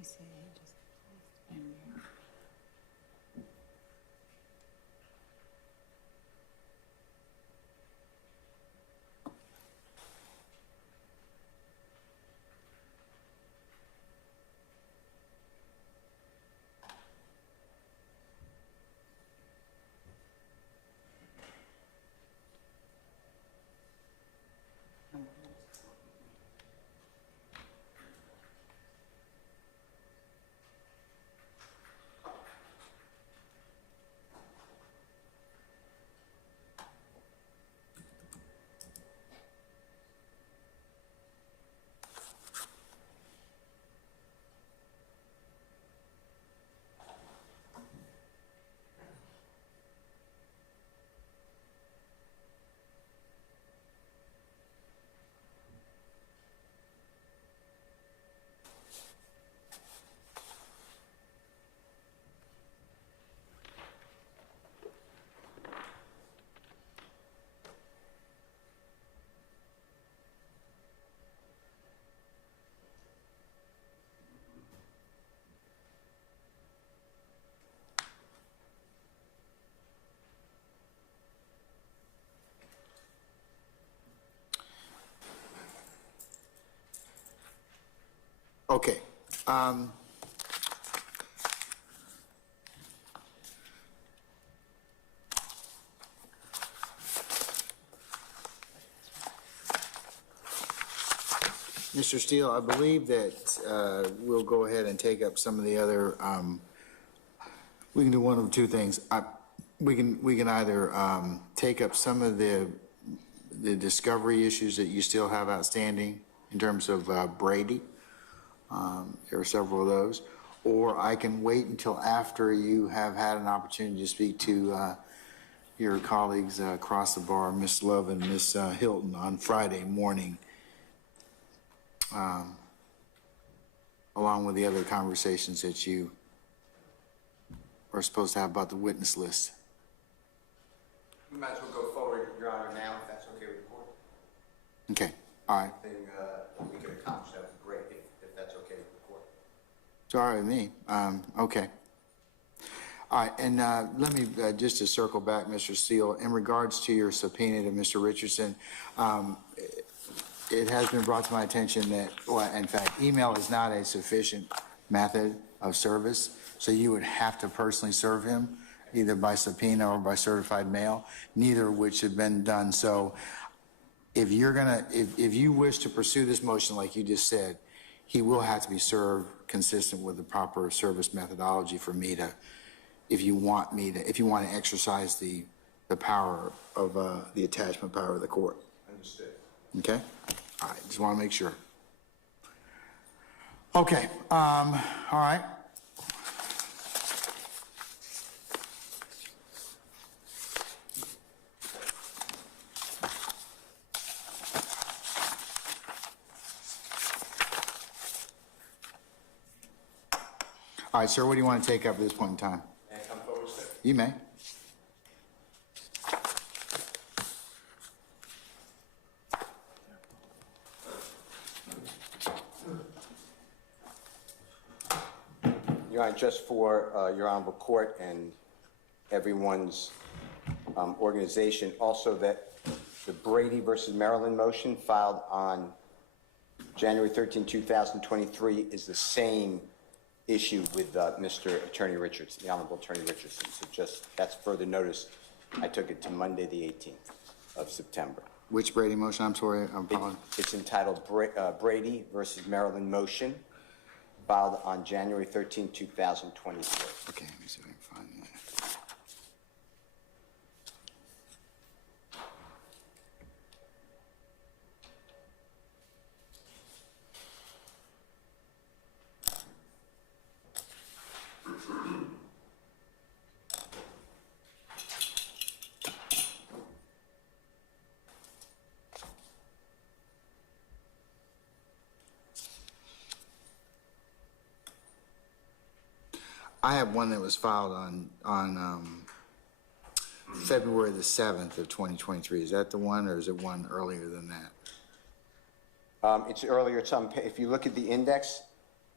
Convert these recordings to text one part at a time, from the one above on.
He said he just in there. Okay. Mr. Steele, I believe that we'll go ahead and take up some of the other, we can do one of two things. We can either take up some of the discovery issues that you still have outstanding in terms of Brady. There are several of those. Or I can wait until after you have had an opportunity to speak to your colleagues across the bar, Ms. Love and Ms. Hilton, on Friday morning, along with the other conversations that you are supposed to have about the witness list. We might as well go forward, Your Honor, now, if that's okay with the court. Okay, all right. I think we could accomplish that would be great, if that's okay with the court. It's all right with me. Okay. All right, and let me, just to circle back, Mr. Steele, in regards to your subpoena to Mr. Richardson, it has been brought to my attention that, well, in fact, email is not a sufficient method of service, so you would have to personally serve him, either by subpoena or by certified mail, neither of which have been done. So if you're gonna, if you wish to pursue this motion like you just said, he will have to be served consistent with the proper service methodology for me to, if you want to exercise the power of the attachment power of the court. Understood. Okay? All right, just want to make sure. Okay, all right. All right, sir, what do you want to take up at this point in time? May I come forward, sir? You may. Your Honor, just for your honorable court and everyone's organization, also that the Brady versus Maryland motion filed on January 13, 2023 is the same issue with Mr. Attorney Richardson, the Honorable Attorney Richardson. So just, that's further notice. I took it to Monday, the 18th of September. Which Brady motion? I'm sorry, I'm following. It's entitled Brady versus Maryland motion, filed on January 13, 2023. Okay, let me see if I can find that. I have one that was filed on February the 7th of 2023. Is that the one, or is it one earlier than that? It's earlier. It's on, if you look at the index,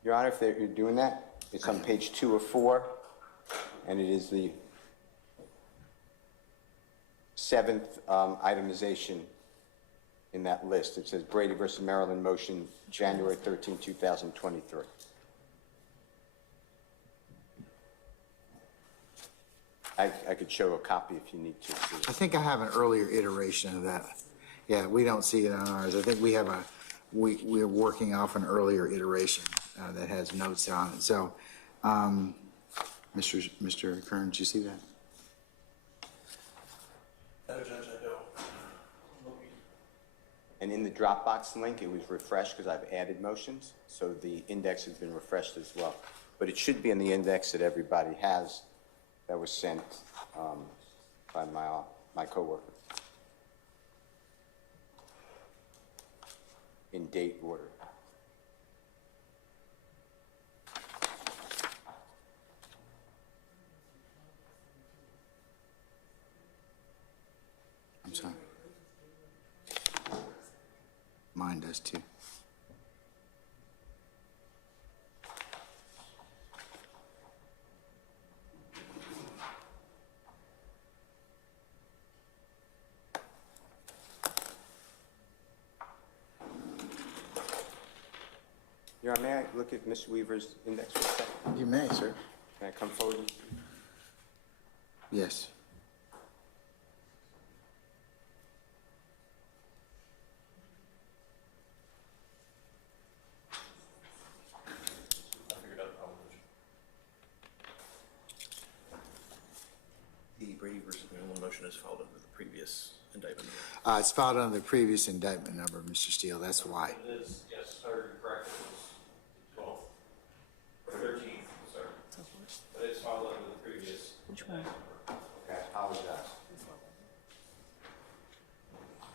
Your Honor, if you're doing that, it's on page 2 of 4, and it is the 7th itemization in that list. It says Brady versus Maryland motion, January 13, 2023. I could show a copy if you need to. I think I have an earlier iteration of that. Yeah, we don't see it on ours. I think we have we're working off an earlier iteration that has notes on it. So, Mr. Kern, did you see that? No, Judge, I don't. And in the Dropbox link, it was refreshed because I've added motions, so the index has been refreshed as well. But it should be in the index that everybody has that was sent by my coworker in date order. I'm sorry. Mine does too. Your Honor, may I look at Ms. Weaver's index for a second? You may, sir. Can I come forward? Yes. I figured out the problem. The Brady versus Maryland motion is filed under the previous indictment. It's filed under the previous indictment number, Mr. Steele. That's why. It is, yes, started correct. It was 12th or 13th, sorry. But it's filed under the previous. Which one? Okay, I apologize.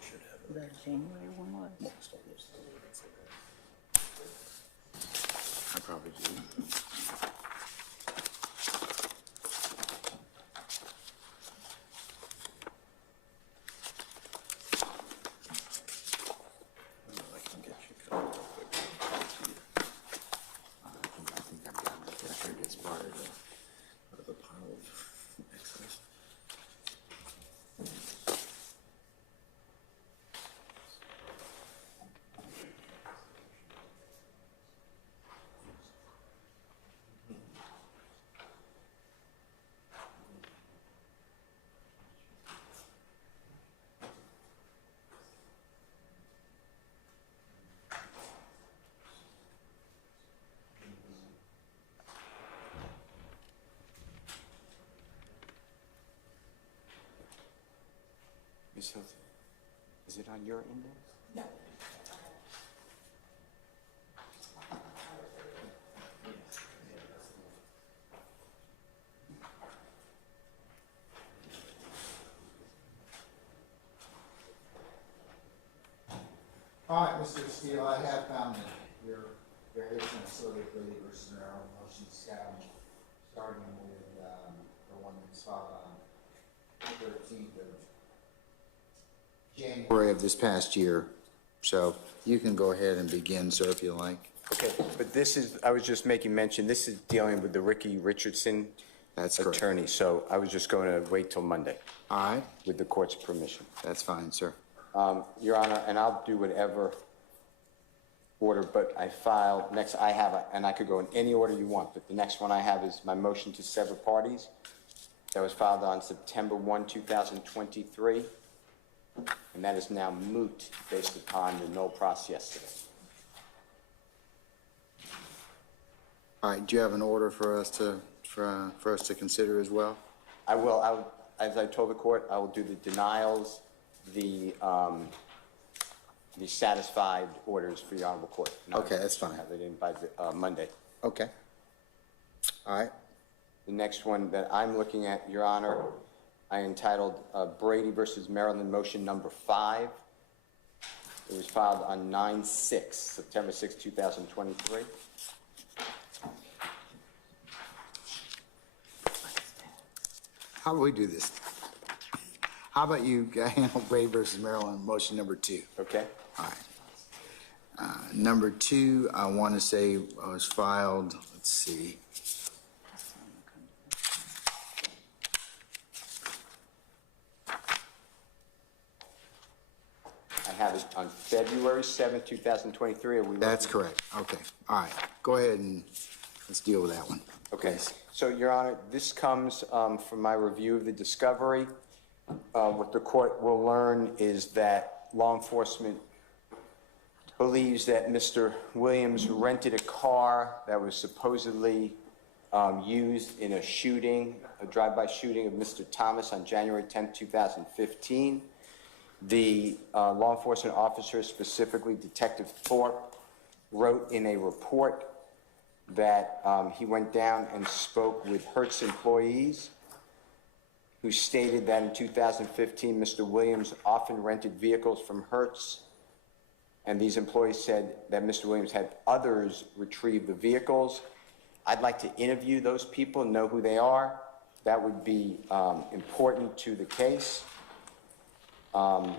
Should have The January one was? I probably do. I can get you a copy real quick. I think I've got it. I think it's part of it. Out of the pile of excess. Ms. Hilton, is it on your index? No. All right, Mr. Steele, I have found your variation of sort of Brady versus Maryland motion starting with the one that's filed on the 13th of January of this past year. So you can go ahead and begin, sir, if you like. Okay, but this is, I was just making mention, this is dealing with the Ricky Richardson That's correct. attorney, so I was just going to wait till Monday All right, with the court's permission. that's fine, sir. Your Honor, and I'll do whatever order, but I filed, next I have, and I could go in any order you want, but the next one I have is my motion to sever parties. That was filed on September 1, 2023, and that is now moot based upon the no pros yesterday. All right, do you have an order for us to consider as well? I will, as I told the court, I will do the denials, the satisfied orders for the honorable court. And I'll Okay, that's fine. have it in by Monday. Okay. All right, The next one that I'm looking at, Your Honor, I entitled Brady versus Maryland motion number 5. It was filed on 9/6, September 6, 2023. how do we do this? How about you handle Brady versus Maryland motion number 2? Okay? All Number 2, I want to say was filed, let's see. I have it on February 7th, 2023. Are we That's correct. Okay. All right. Go ahead and let's deal with that one. Okay, please. so, Your Honor, this comes from my review of the discovery. What the court will learn is that law enforcement believes that Mr. Williams rented a car that was supposedly used in a shooting, a drive-by shooting of Mr. Thomas on January 10th, 2015. The law enforcement officer, specifically Detective Thorpe, wrote in a report that he went down and spoke with Hertz employees who stated that in 2015, Mr. Williams often rented vehicles from Hertz, and these employees said that Mr. Williams had others retrieve the vehicles. I'd like to interview those people and know who they are. That would be important to the case, to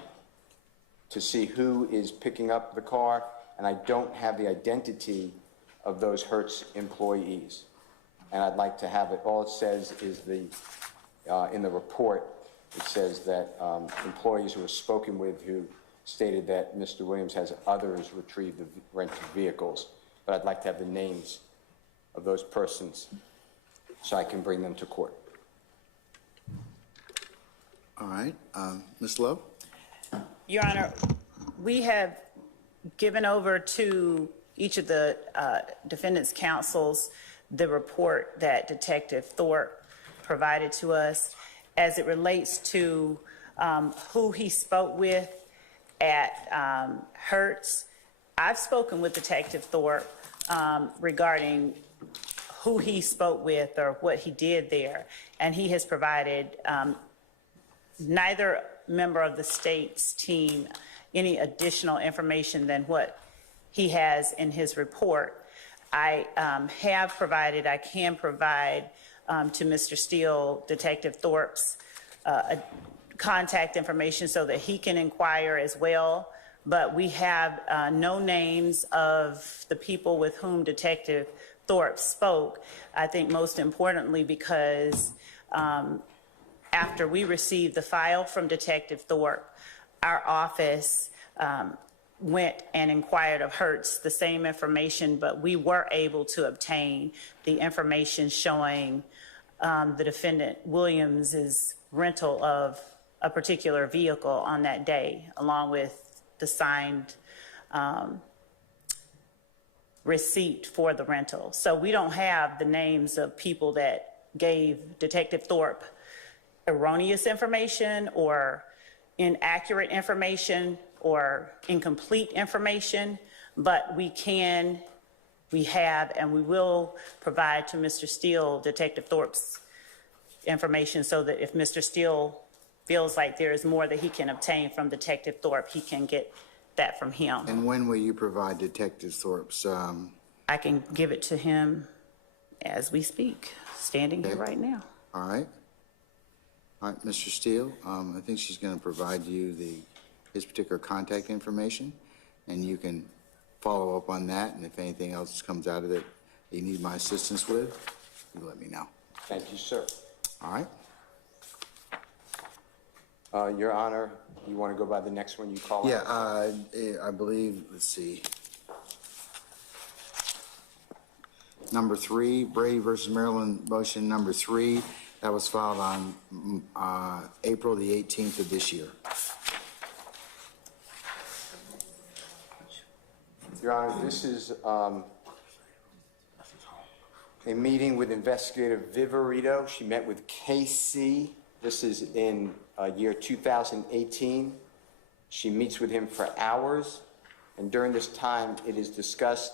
see who is picking up the car, and I don't have the identity of those Hertz employees. And I'd like to have it, all it says is in the report, it says that employees who were spoken with who stated that Mr. Williams has others retrieve the rented vehicles. But I'd like to have the names of those persons so I can bring them to court. All right. Ms. Lowe? Your Honor, we have given over to each of the defendants' counsels the report that Detective Thorpe provided to us as it relates to who he spoke with at Hertz. I've spoken with Detective Thorpe regarding who he spoke with or what he did there, and he has provided neither member of the state's team any additional information than what he has in his report. I have provided, I can provide to Mr. Steele, Detective Thorpe's contact information so that he can inquire as well. But we have no names of the people with whom Detective Thorpe spoke. I think most importantly because after we received the file from Detective Thorpe, our office went and inquired of Hertz the same information, but we were able to obtain the information showing the defendant Williams's rental of a particular vehicle on that day, along with the signed receipt for the rental. So we don't have the names of people that gave Detective Thorpe erroneous information or inaccurate information or incomplete information, but we have, and we will provide to Mr. Steele Detective Thorpe's information so that if Mr. Steele feels like there is more that he can obtain from Detective Thorpe, he can get that from him. And when will you provide Detective Thorpe's? I can give it to him as we speak, standing here right now. All right. All right, Mr. Steele, I think she's going to provide you his particular contact information, and you can follow up on that, and if anything else comes out of it that you need my assistance with, you let me know. Thank you, sir. All right? Your Honor, you want to go by the next one you call? Yeah, I believe, let's see. Number 3, Brady versus Maryland, motion number 3. That was filed on April the 18th of this year. Your Honor, this is a meeting with Investigator Viverito. She met with KC. This is in year 2018. She meets with him for hours, and during this time, it is discussed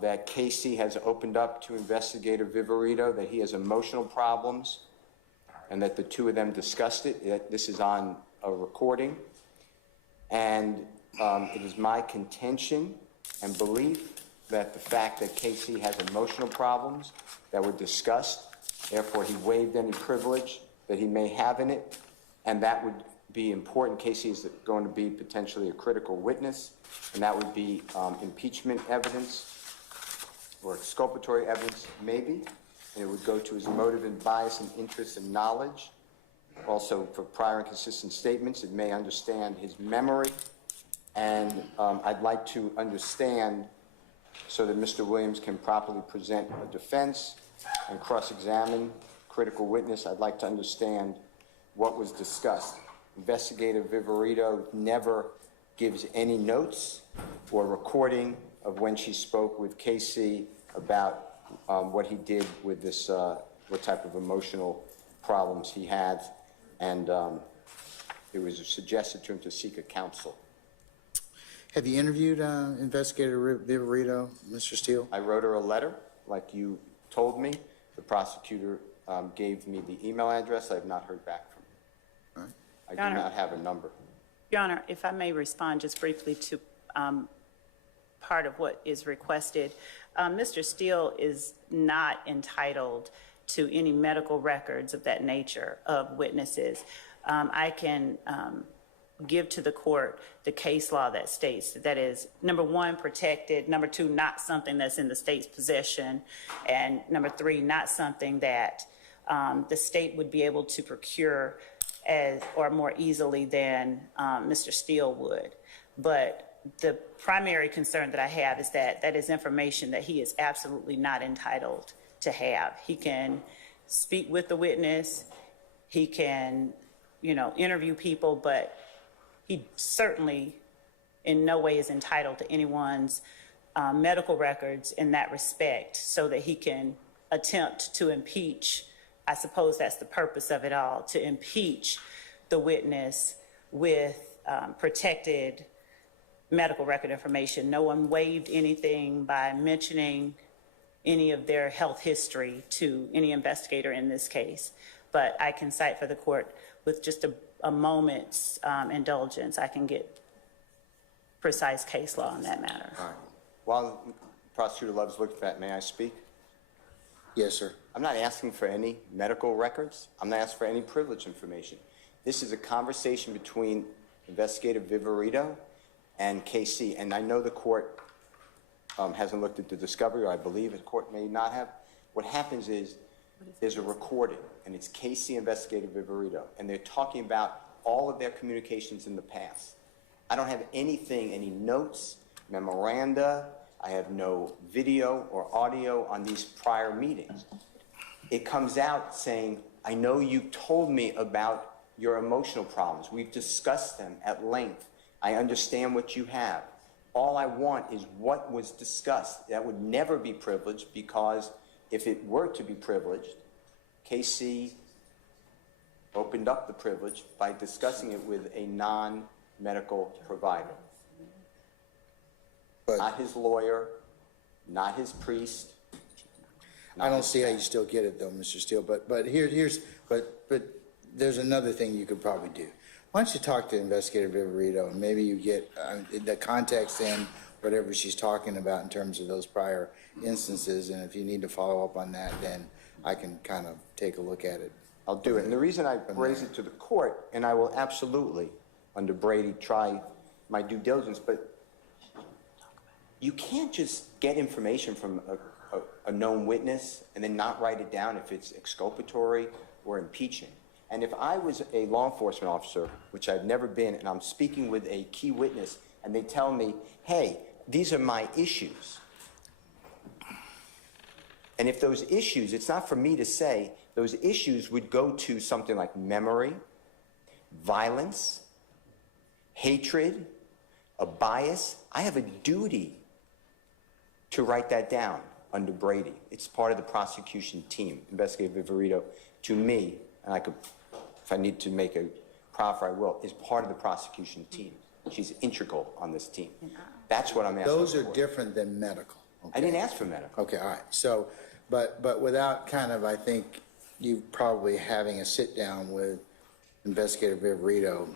that KC has opened up to Investigator Viverito that he has emotional problems, and that the two of them discussed it. This is on a recording, and it is my contention and belief that the fact that KC has emotional problems that were discussed, therefore he waived any privilege that he may have in it, and that would be important. Casey is going to be potentially a critical witness, and that would be impeachment evidence or exculpatory evidence, maybe. And it would go to his motive and bias and interest and knowledge. Also, for prior and consistent statements, it may understand his memory. And I'd like to understand, so that Mr. Williams can properly present a defense and cross-examine critical witness, I'd like to understand what was discussed. Investigator Viverito never gives any notes or recording of when she spoke with Casey about what he did with this, what type of emotional problems he had, and it was suggested to him to seek a counsel. Have you interviewed Investigator Viverito, Mr. Steele? I wrote her a letter, like you told me. The prosecutor gave me the email address. I have not heard back from her. All right. I Your Honor. do not have a number. Your Honor, if I may respond just briefly to part of what is requested. Mr. Steele is not entitled to any medical records of that nature of witnesses. I can give to the court the case law that states that is, number one, protected, number two, not something that's in the state's possession, and number three, not something that the state would be able to procure as or more easily than Mr. Steele would. But the primary concern that I have is that that is information that he is absolutely not entitled to have. He can speak with the witness, he can, interview people, but he certainly in no way is entitled to anyone's medical records in that respect, so that he can attempt to impeach. I suppose that's the purpose of it all, to impeach the witness with protected medical record information. No one waived anything by mentioning any of their health history to any investigator in this case. But I can cite for the court with just a moment's indulgence. I can get precise case law on that matter. All right. While the prosecutor loves looking at that, may I speak? Yes, sir. I'm not asking for any medical records. I'm not asking for any privileged information. This is a conversation between Investigator Viverito and KC, and I know the court hasn't looked at the discovery, or I believe the court may not have. What happens is there's a recording, and it's KC Investigator Viverito, and they're talking about all of their communications in the past. I don't have anything, any notes, memoranda. I have no video or audio on these prior meetings. It comes out saying, I know you told me about your emotional problems. We've discussed them at length. I understand what you have. All I want is what was discussed. That would never be privileged, because if it were to be privileged, KC opened up the privilege by discussing it with a non-medical provider. But Not his lawyer, not his priest. I don't see how you still get it though, Mr. Steele. But there's another thing you could probably do. Why don't you talk to Investigator Viverito, and maybe you get the context in whatever she's talking about in terms of those prior instances, and if you need to follow up on that, then I can kind of take a look at it. I'll do it. And the reason I raise it to the court, and I will absolutely, under Brady, try my due diligence, but you can't just get information from a known witness and then not write it down if it's exculpatory or impeaching. And if I was a law enforcement officer, which I've never been, and I'm speaking with a key witness, and they tell me, hey, these are my issues. And if those issues, it's not for me to say, those issues would go to something like memory, violence, hatred, a bias. I have a duty to write that down under Brady. It's part of the prosecution team, Investigator Viverito, to me, and I could, if I need to make a proffer, I will, is part of the prosecution team. She's integral on this team. That's what I'm asking Those are for. different than medical. Okay? I didn't ask for medical. Okay, all right. So, but without kind of, I think you probably having a sit down with Investigator Viverito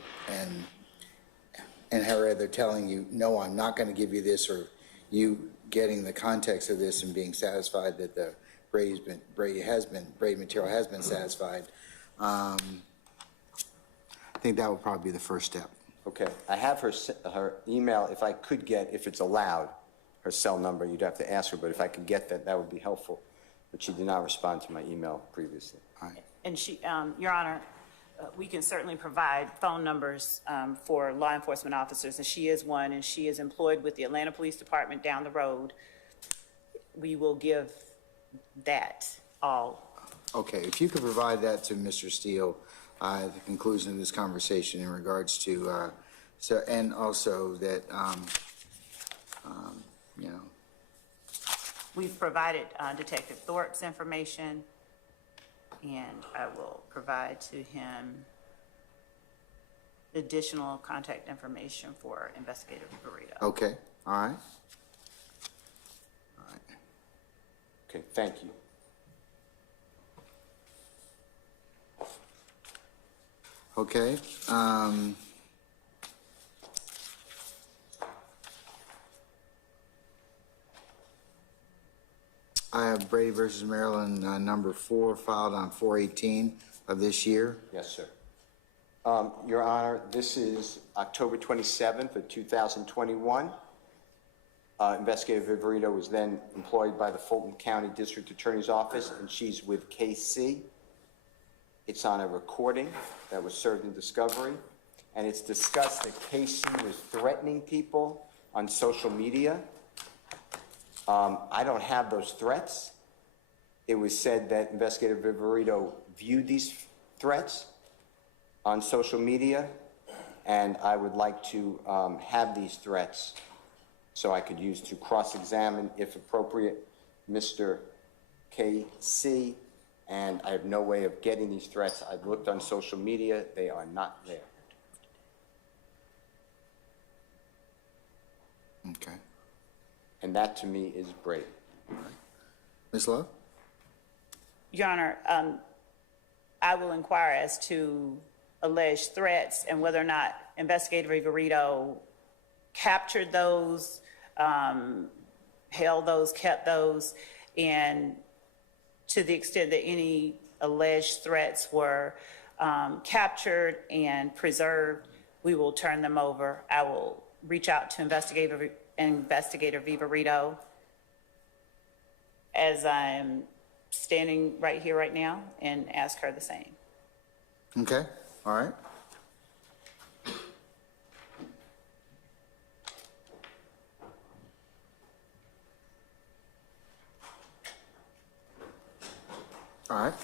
and her either telling you, no, I'm not going to give you this, or you getting the context of this and being satisfied that the Brady material has been satisfied. think that would probably be the first step. Okay, I have her email, if I could get, if it's allowed, her cell number. You'd have to ask her, but if I could get that, that would be helpful. But she did not respond to my email previously. And she, Your Honor, we can certainly provide phone numbers for law enforcement officers, and she is one, and she is employed with the Atlanta Police Department down the road. We will give that all. Okay, if you could provide that to Mr. Steele at the conclusion of this conversation in regards to, so, and also that, you know, We've provided Detective Thorpe's information, and I will provide to him additional contact information for Investigator Burrito. okay, all right. All right. Okay, thank you. Okay, I have Brady versus Maryland, number 4, filed on 4/18 of this year. Yes, sir. Your Honor, this is October 27th of 2021. Investigator Viverito was then employed by the Fulton County District Attorney's Office, and she's with KC. It's on a recording that was served in discovery, and it's discussed that KC was threatening people on social media. I don't have those threats. It was said that Investigator Viverito viewed these threats on social media, and I would like to have these threats so I could use to cross-examine, if appropriate, Mr. KC, and I have no way of getting these threats. I've looked on social media. They are not there. Okay. And that, to me, is Brady. Ms. Love? Your Honor, I will inquire as to alleged threats and whether or not Investigator Viverito captured those, held those, kept those, and to the extent that any alleged threats were captured and preserved, we will turn them over. I will reach out to Investigator Viverito as I'm standing right here right now and ask her the same. Okay, all right. All right.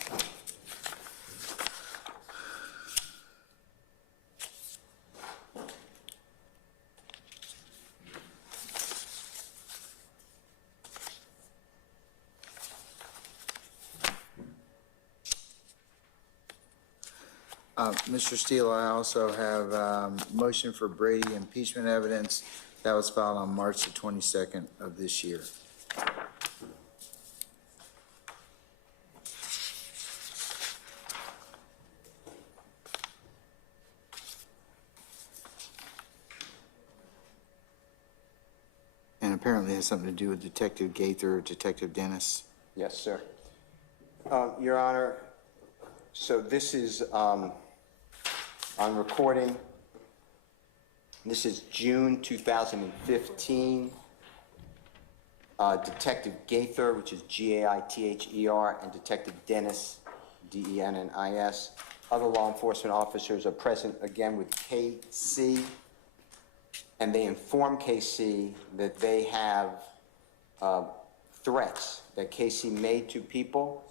Mr. Steele, I also have motion for Brady impeachment evidence that was filed on March the 22nd of this year. And apparently it has something to do with Detective Gaither or Detective Dennis. Yes, sir. Your Honor, so this is on recording. This is June 2015. Detective Gaither, which is Gaither, and Detective Dennis, Dennis. Other law enforcement officers are present again with KC, and they inform KC that they have threats that KC made to people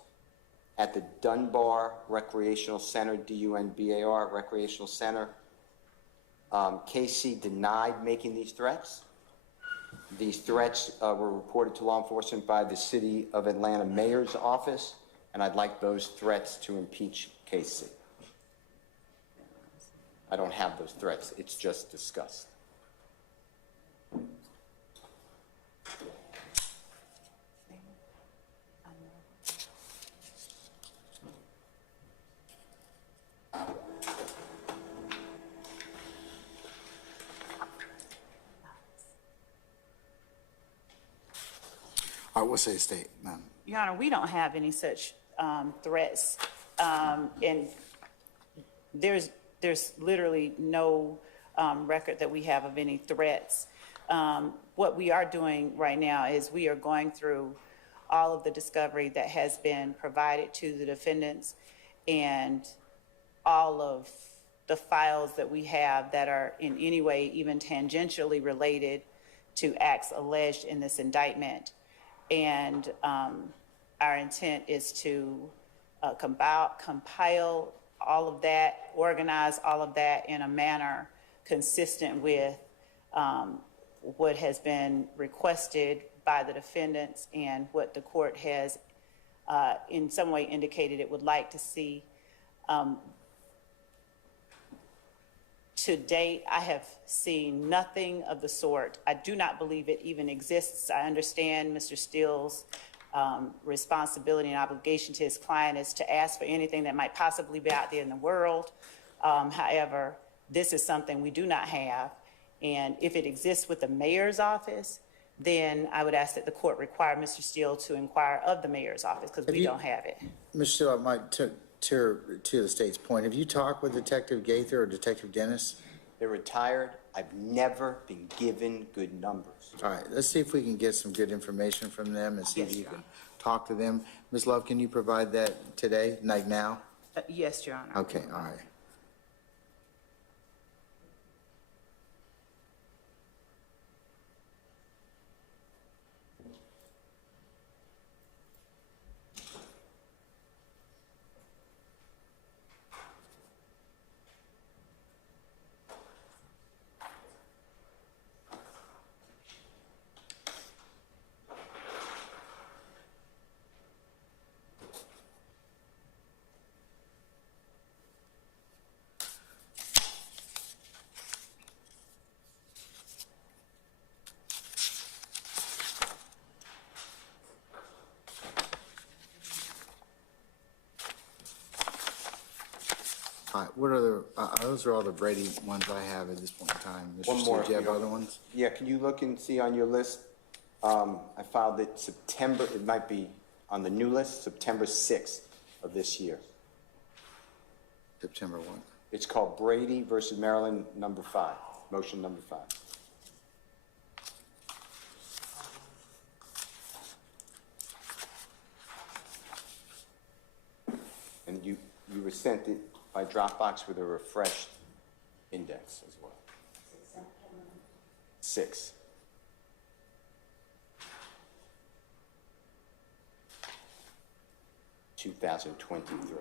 at the Dunbar Recreational Center, Dunbar Recreational Center. KC denied making these threats. These threats were reported to law enforcement by the City of Atlanta Mayor's Office, and I'd like those threats to impeach KC. I don't have those threats. It's just discussed. All right, what's the state, ma'am? Your Honor, we don't have any such threats. And there's there's literally no record that we have of any threats. What we are doing right now is we are going through all of the discovery that has been provided to the defendants and all of the files that we have that are in any way even tangentially related to acts alleged in this indictment. And our intent is to compile all of that, organize all of that in a manner consistent with what has been requested by the defendants and what the court has in some way indicated it would like to see. To date, I have seen nothing of the sort. I do not believe it even exists. I understand Mr. Steele's responsibility and obligation to his client is to ask for anything that might possibly be out there in the world. However, this is something we do not have. And if it exists with the mayor's office, then I would ask that the court require Mr. Steele to inquire of the mayor's office because we don't have it. Mr. Steele, I might to the state's point, have you talked with Detective Gaither or Detective Dennis? They're retired. I've never been given good numbers. All right, let's see if we can get some good information from them and see if Yes, you Your can talk to them. Ms. Love, can you provide that today, like now? Yes, Your Honor. Okay, all right. All right, what are the, those are all the Brady ones I have at this point in time. Mr. One Steele, more. do you have other ones? Yeah, can you look and see on your list? I filed it September, it might be on the new list, September 6th of this year. September 1. It's called Brady versus Maryland, number 5, motion number 5. And you were sent it by Dropbox with a refreshed index as well. 6. (2023).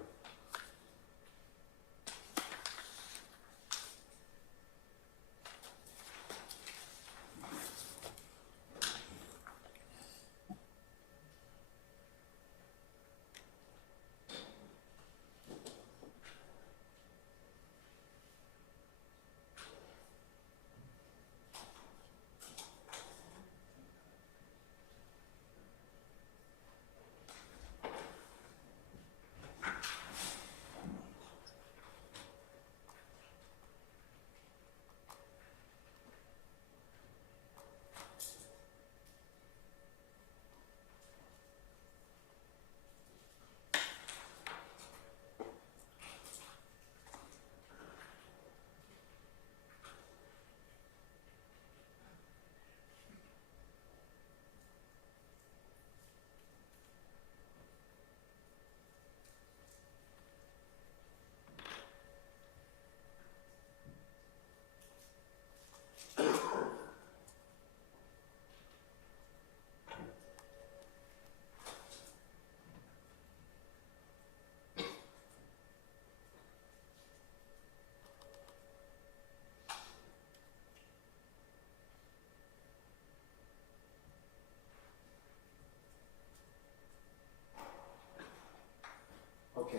Okay,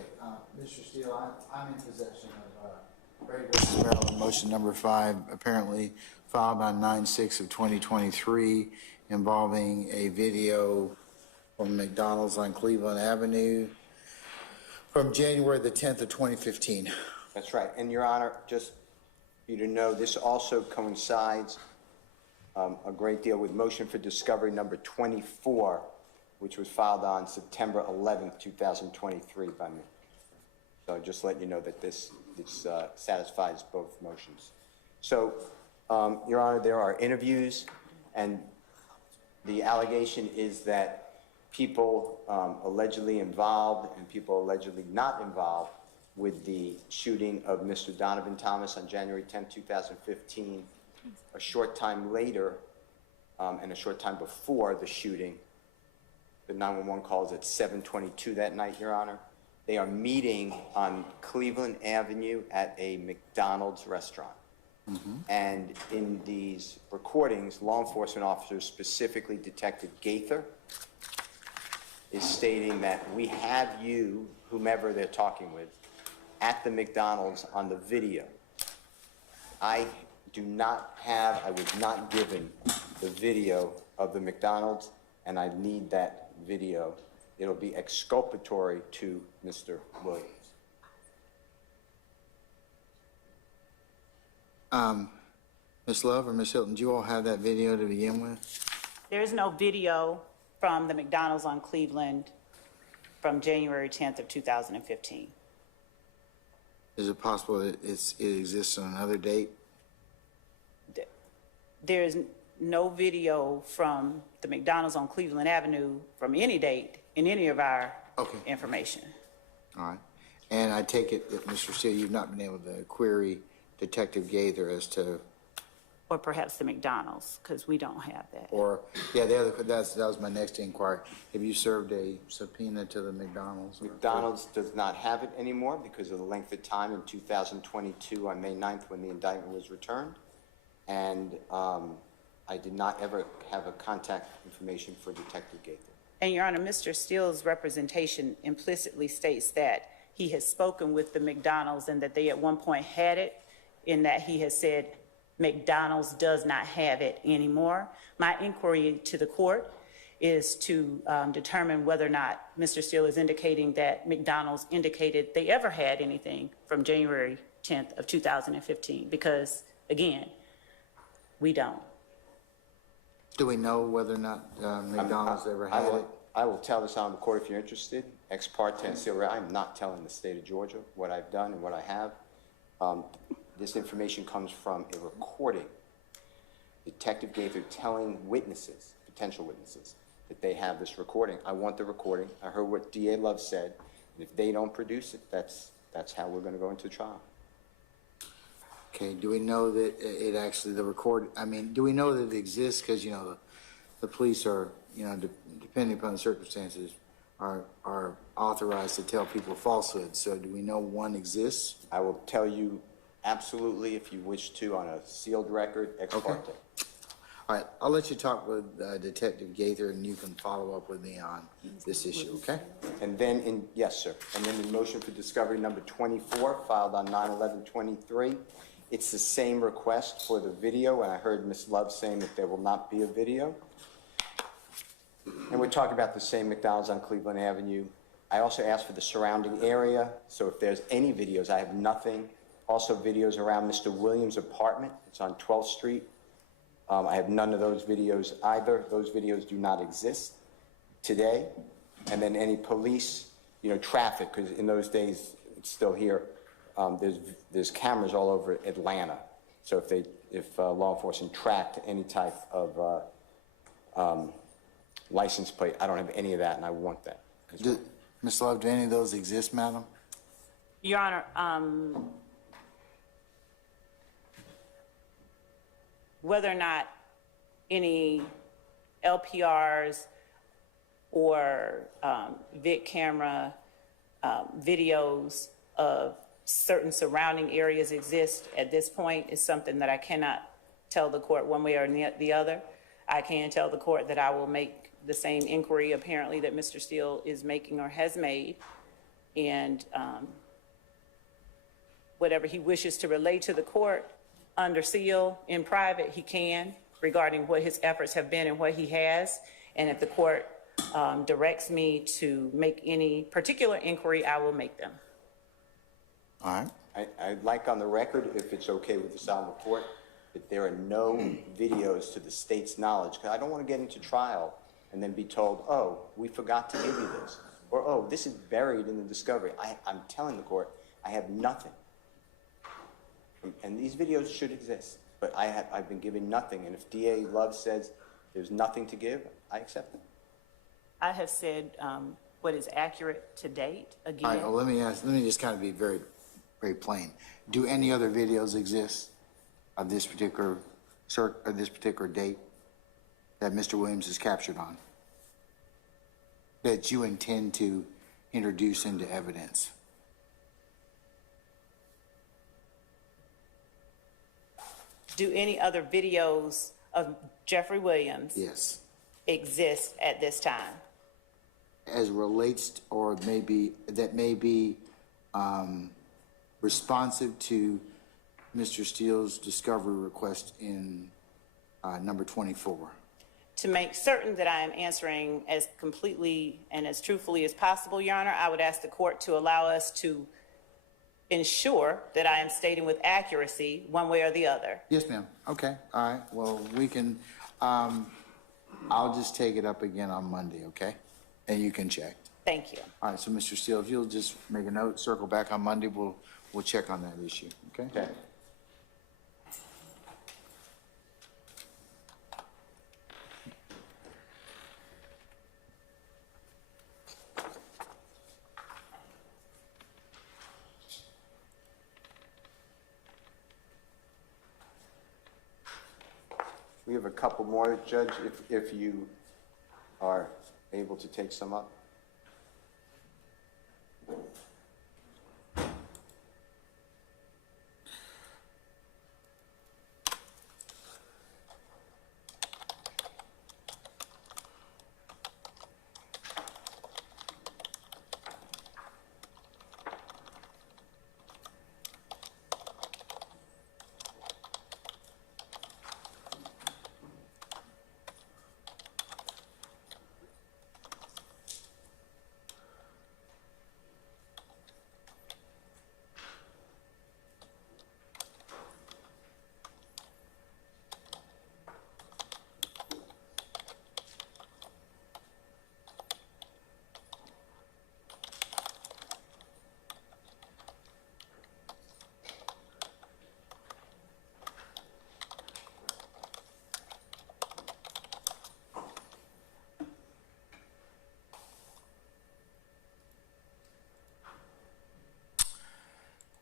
Mr. Steele, I'm in possession of Brady versus Maryland, motion number 5, apparently filed on 9/6 of 2023, involving a video from McDonald's on Cleveland Avenue from January the 10th of 2015. That's right. And Your Honor, just for you to know, this also coincides a great deal with motion for discovery number 24, which was filed on September 11th, 2023 by me. So just let you know that this this satisfies both motions. So, Your Honor, there are interviews, and the allegation is that people allegedly involved and people allegedly not involved with the shooting of Mr. Donovan Thomas on January 10, 2015, a short time later and a short time before the shooting, the 911 calls at 7:22 that night, Your Honor. They are meeting on Cleveland Avenue at a McDonald's restaurant. And in these recordings, law enforcement officers, specifically Detective Gaither, is stating that we have you, whomever they're talking with, at the McDonald's on the video. I was not given the video of the McDonald's, and I need that video. It'll be exculpatory to Mr. Williams. Ms. Love or Ms. Hilton, do you all have that video to begin with? There is no video from the McDonald's on Cleveland from January 10th of 2015. Is it possible that it exists on another date? There is no video from the McDonald's on Cleveland Avenue from any date in any of our information. All right. And I take it that, Mr. Steele, you've not been able to query Detective Gaither as to... Or perhaps the McDonald's, because we don't have that. Or, yeah, that was my next inquiry. Have you served a subpoena to the McDonald's? McDonald's does not have it anymore because of the length of time in 2022 on May 9th when the indictment was returned. And I did not ever have a contact information for Detective Gaither. And Your Honor, Mr. Steele's representation implicitly states that he has spoken with the McDonald's and that they at one point had it, in that he has said McDonald's does not have it anymore. My inquiry to the court is to determine whether or not Mr. Steele is indicating that McDonald's indicated they ever had anything from January 10th of 2015, because again, we don't. Do we know whether or not McDonald's ever had it? I will tell this on the court if you're interested. Ex parte and sealed. I'm not telling the state of Georgia what I've done and what I have. This information comes from a recording. Detective Gaither telling witnesses, potential witnesses, that they have this recording. I want the recording. I heard what DA Love said. And if they don't produce it, that's how we're going to go into trial. Okay, do we know that it actually, do we know that it exists? Because, you know, the police are, you know, depending upon the circumstances, are authorized to tell people falsehoods. So do we know one exists? I will tell you absolutely, if you wish to, on a sealed record, ex parte. All right, I'll let you talk with Detective Gaither, and you can follow up with me on this issue, okay? And then yes, sir. And then the motion for discovery number 24, filed on 9/11/23. It's the same request for the video, and I heard Ms. Love saying that there will not be a video. And we're talking about the same McDonald's on Cleveland Avenue. I also asked for the surrounding area, so if there's any videos, I have nothing. Also videos around Mr. Williams' apartment. It's on 12th Street. I have none of those videos either. Those videos do not exist today. And then any police, you know, traffic, because in those days, it's still here. There's cameras all over Atlanta. So if law enforcement tracked any type of license plate, I don't have any of that, and I want that. Ms. Love, do any of those exist, madam? Your Honor, whether or not any LPRs or VIC camera videos of certain surrounding areas exist at this point is something that I cannot tell the court one way or the other. I can tell the court that I will make the same inquiry apparently that Mr. Steele is making or has made, and whatever he wishes to relay to the court under seal in private, he can, regarding what his efforts have been and what he has. And if the court directs me to make any particular inquiry, I will make them. All right. I'd like on the record, if it's okay with the sound report, that there are no videos to the state's knowledge, because I don't want to get into trial and then be told, oh, we forgot to give you this, or oh, this is buried in the discovery. I'm telling the court, I have nothing. And these videos should exist, but I've been given nothing, and if DA Love says there's nothing to give, I accept it. I have said what is accurate to date. All Again, right, well, let me just kind of be very, very plain. Do any other videos exist of this particular date that Mr. Williams is captured on that you intend to introduce into evidence? do any other videos of Jeffrey Williams Yes. exist at this time? As relates, or maybe, that may be responsive to Mr. Steele's discovery request in number 24. To make certain that I am answering as completely and as truthfully as possible, Your Honor, I would ask the court to allow us to ensure that I am stating with accuracy one way or the other. Yes, ma'am. Okay, all right. Well, we can, I'll just take it up again on Monday, okay? And you can check. Thank you. All right, so Mr. Steele, if you'll just make a note, circle back on Monday, we'll check on that issue, okay? Okay. We have a couple more, Judge, if you are able to take some up.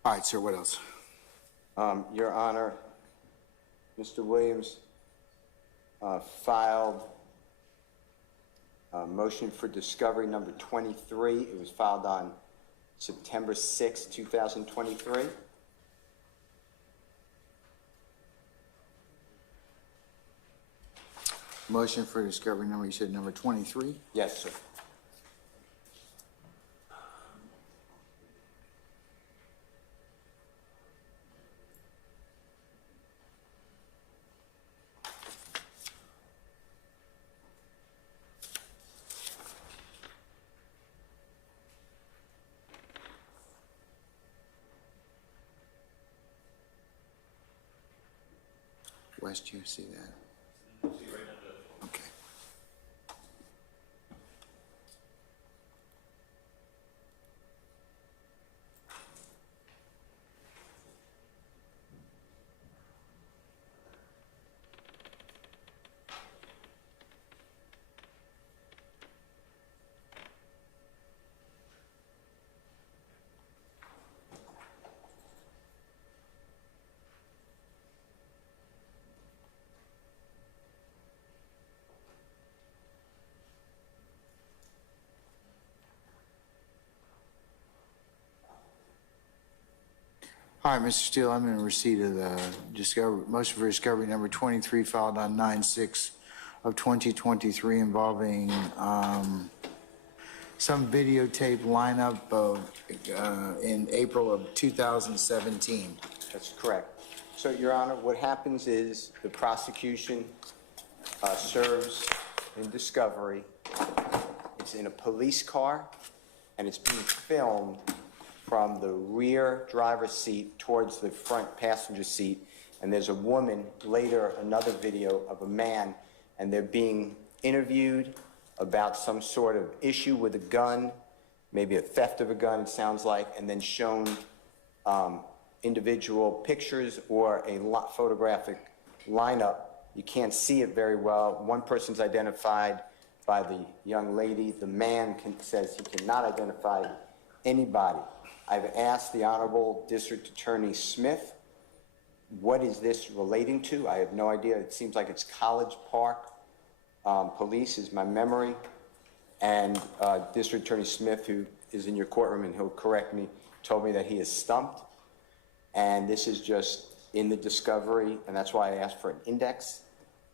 All right, sir, what else? Your Honor, Mr. Williams filed a motion for discovery number 23. It was filed on September 6, 2023. Motion for discovery number, you said number 23? Yes, sir. West, you see that? See right now, Judge. Okay. All right, Mr. Steele, I'm in receipt of the motion for discovery number 23 filed on 9/6 of 2023 involving some videotape lineup of in April of 2017. That's correct. So, Your Honor, what happens is the prosecution serves in discovery. It's in a police car, and it's being filmed from the rear driver's seat towards the front passenger seat. And there's a woman, later another video of a man, and they're being interviewed about some sort of issue with a gun, maybe a theft of a gun, it sounds like, and then shown individual pictures or a photographic lineup, you can't see it very well. One person's identified by the young lady. The man says he cannot identify anybody. I've asked the Honorable District Attorney Smith, what is this relating to? I have no idea. It seems like it's College Park Police is my memory. And District Attorney Smith, who is in your courtroom and he'll correct me, told me that he is stumped. And this is just in the discovery, and that's why I asked for an index.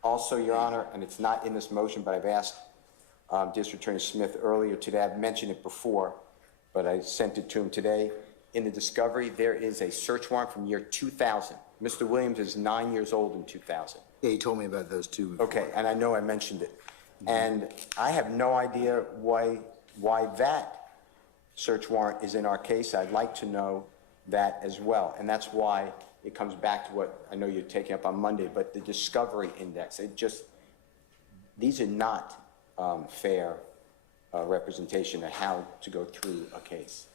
Also, Your Honor, and it's not in this motion, but I've asked District Attorney Smith earlier today. I've mentioned it before, but I sent it to him today. In the discovery, there is a search warrant from year 2000. Mr. Williams is 9 years old in 2000. Yeah, he told me about those two. Okay, and I know I mentioned it. And I have no idea why that search warrant is in our case. I'd like to know that as well. And that's why it comes back to what I know you're taking up on Monday, but the discovery index, these are not fair representation of how to go through a case.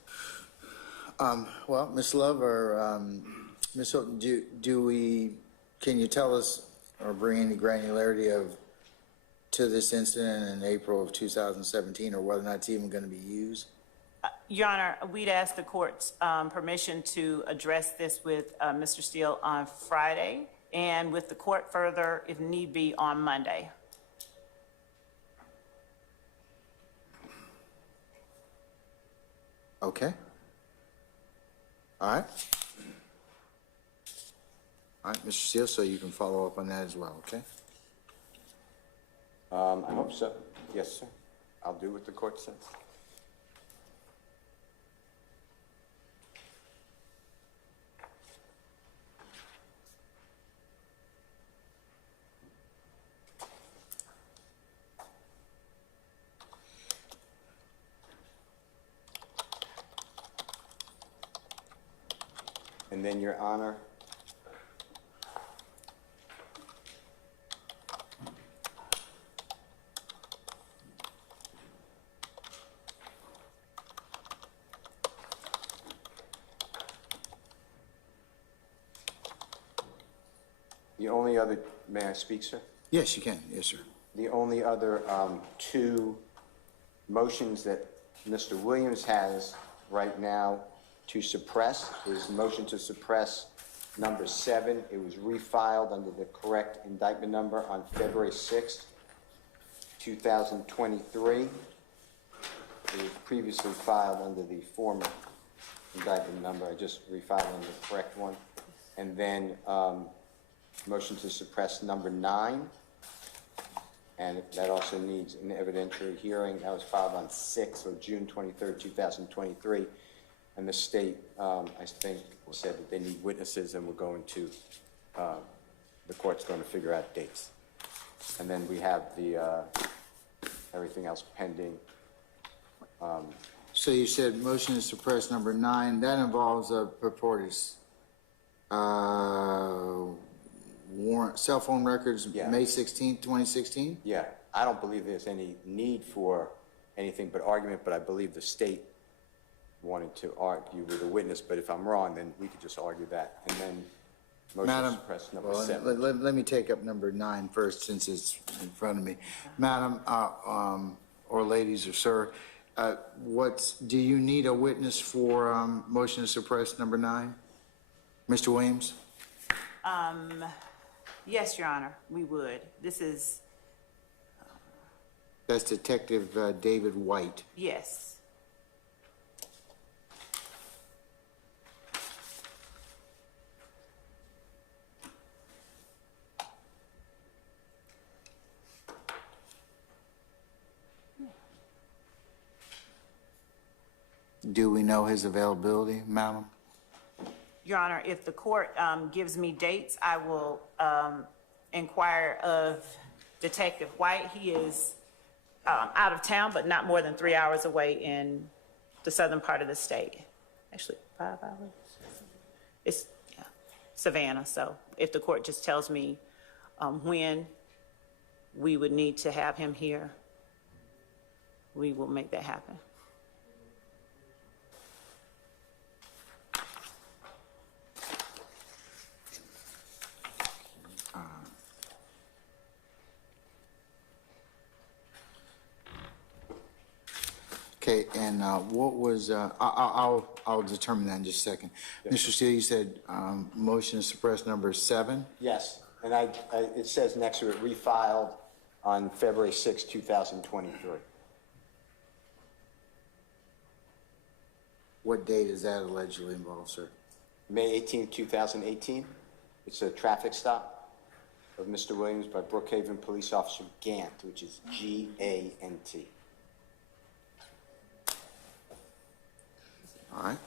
Well, Ms. Love or Ms. Hilton, can you tell us or bring any granularity to this incident in April of 2017, or whether or not it's even going to be used? Your Honor, we'd ask the court's permission to address this with Mr. Steele on Friday, and with the court further, if need be, on Monday. Okay. All right. All right, Mr. Steele, so you can follow up on that as well, okay? I hope so. Yes, sir. I'll do what the court says. And then, Your Honor, the only other, may I speak, sir? Yes, you can. Yes, sir. The only other two motions that Mr. Williams has right now to suppress is motion to suppress number 7. It was refiled under the correct indictment number on February 6th, 2023. It was previously filed under the former indictment number. I just refiled under the correct one. And then motion to suppress number 9. And that also needs an evidentiary hearing. That was filed on 6th or June 23rd, 2023. And the state, I think, said that they need witnesses, and we're going to, the court's going to figure out dates. And then we have the, everything else pending. So you said motion to suppress number 9. That involves a purported warrant, cell phone records, Yeah. May 16th, 2016? Yeah, I don't believe there's any need for anything but argument, but I believe the state wanted to argue with a witness, but if I'm wrong, then we could just argue that. And then motion to Madam, suppress number well, 7. let me take up number 9 first, since it's in front of me. Madam, or ladies or sir, do you need a witness for motion to suppress number 9? Mr. Williams? Yes, Your Honor, we would. This is, That's Detective David White. yes. Do we know his availability, madam? Your Honor, if the court gives me dates, I will inquire of Detective White. He is out of town, but not more than 3 hours away in the southern part of the state. Actually, 5 hours. It's Savannah, so if the court just tells me when we would need to have him here, we will make that happen. Okay, and what was, I'll determine that in just a second. Mr. Steele, you said motion to suppress number 7? Yes, and it says next to it, refiled on February 6, 2023. What date is that allegedly involved, sir? May 18, 2018. It's a traffic stop of Mr. Williams by Brookhaven Police Officer Gant, which is G-A-N-T. All right.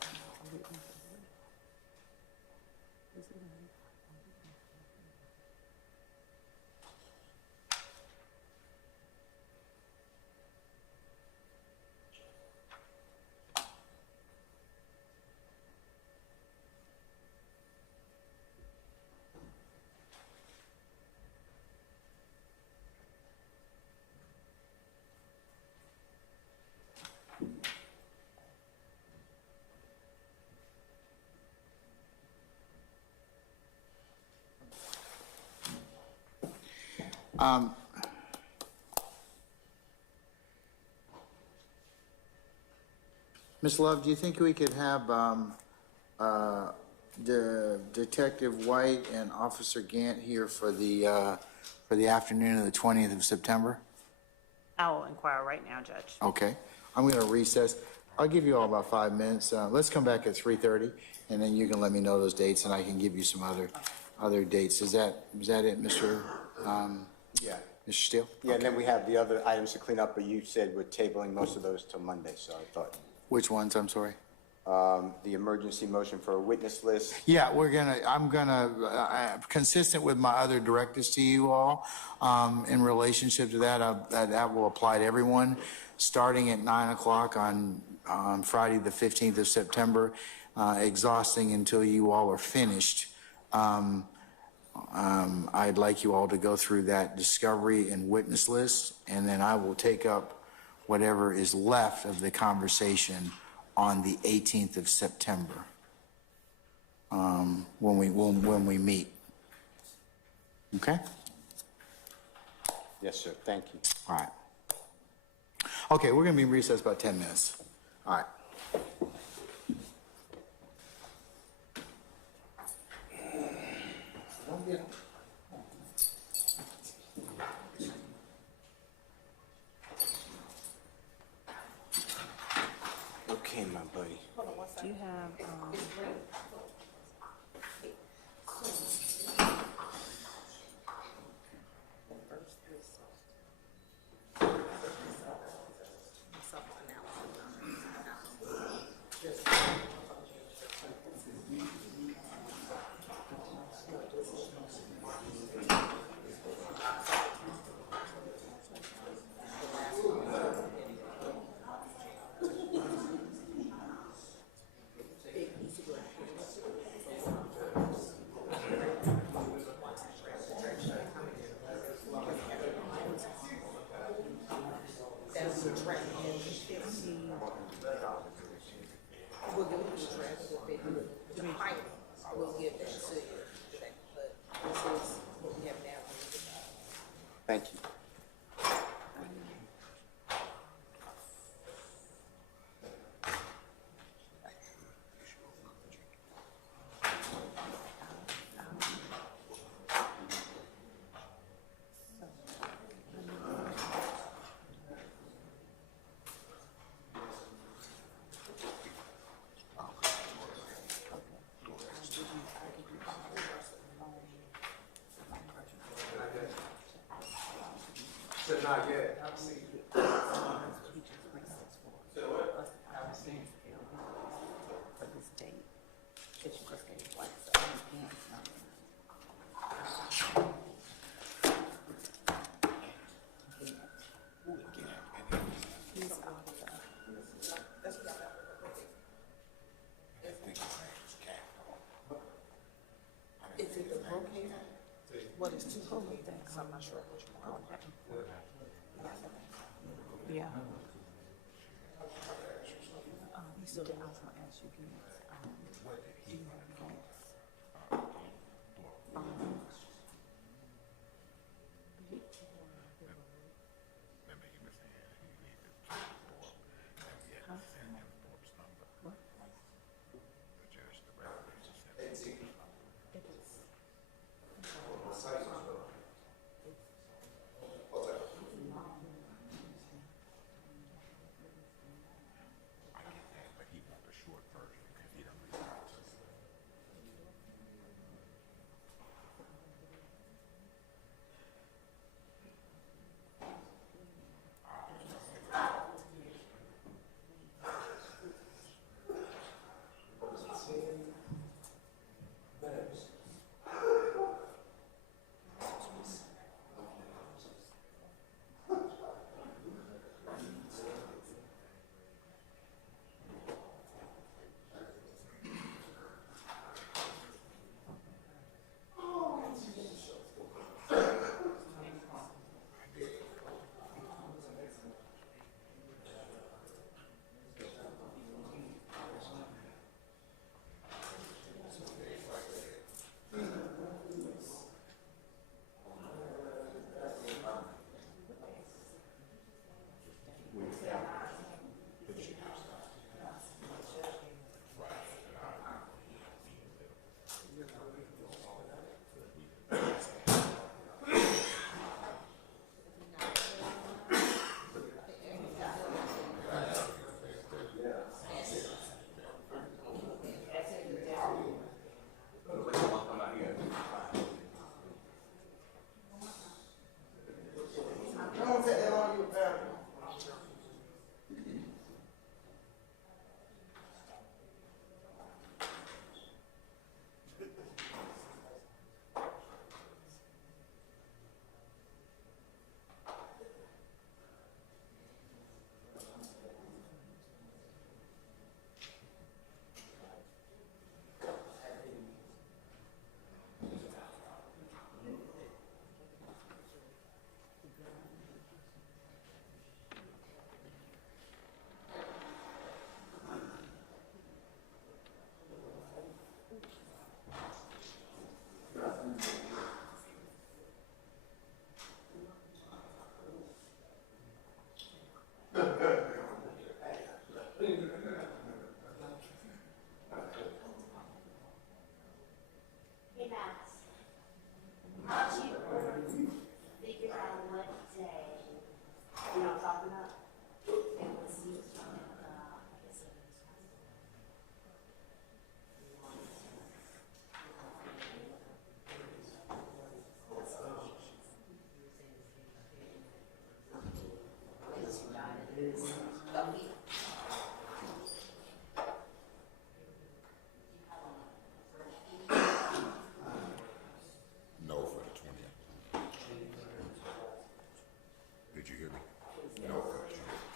Ms. Love, do you think we could have the Detective White and Officer Gant here for the afternoon of the 20th of September? I will inquire right now, Judge. Okay, I'm going to recess. I'll give you all about 5 minutes. Let's come back at 3:30, and then you can let me know those dates, and I can give you some other dates. Is that it, Mr. Yeah. Mr. Steele? Yeah, and then we have the other items to clean up, but you said we're tabling most of those till Monday, so I thought. Which ones? I'm sorry. The emergency motion for a witness list. Yeah, I'm gonna, consistent with my other directives to you all, in relationship to that, that will apply to everyone, starting at 9 o'clock on Friday, the 15th of September, exhausting until you all are finished. I'd like you all to go through that discovery and witness list, and then I will take up whatever is left of the conversation on the 18th of September, when we meet. Okay? Yes, sir. Thank you. All right. Okay, we're going to be in recess about 10 minutes. All right. Okay, my buddy. Do you have, Thank you. Not yet. I've seen it. for this date that you just gave, like, so Gant's number. He's out of Is it the Brookhaven? What is the Brookhaven? I'm not sure which one. Yeah. He still did also ask you, do you have Gant's? No for the 20th. Did you hear me? No for the 20th.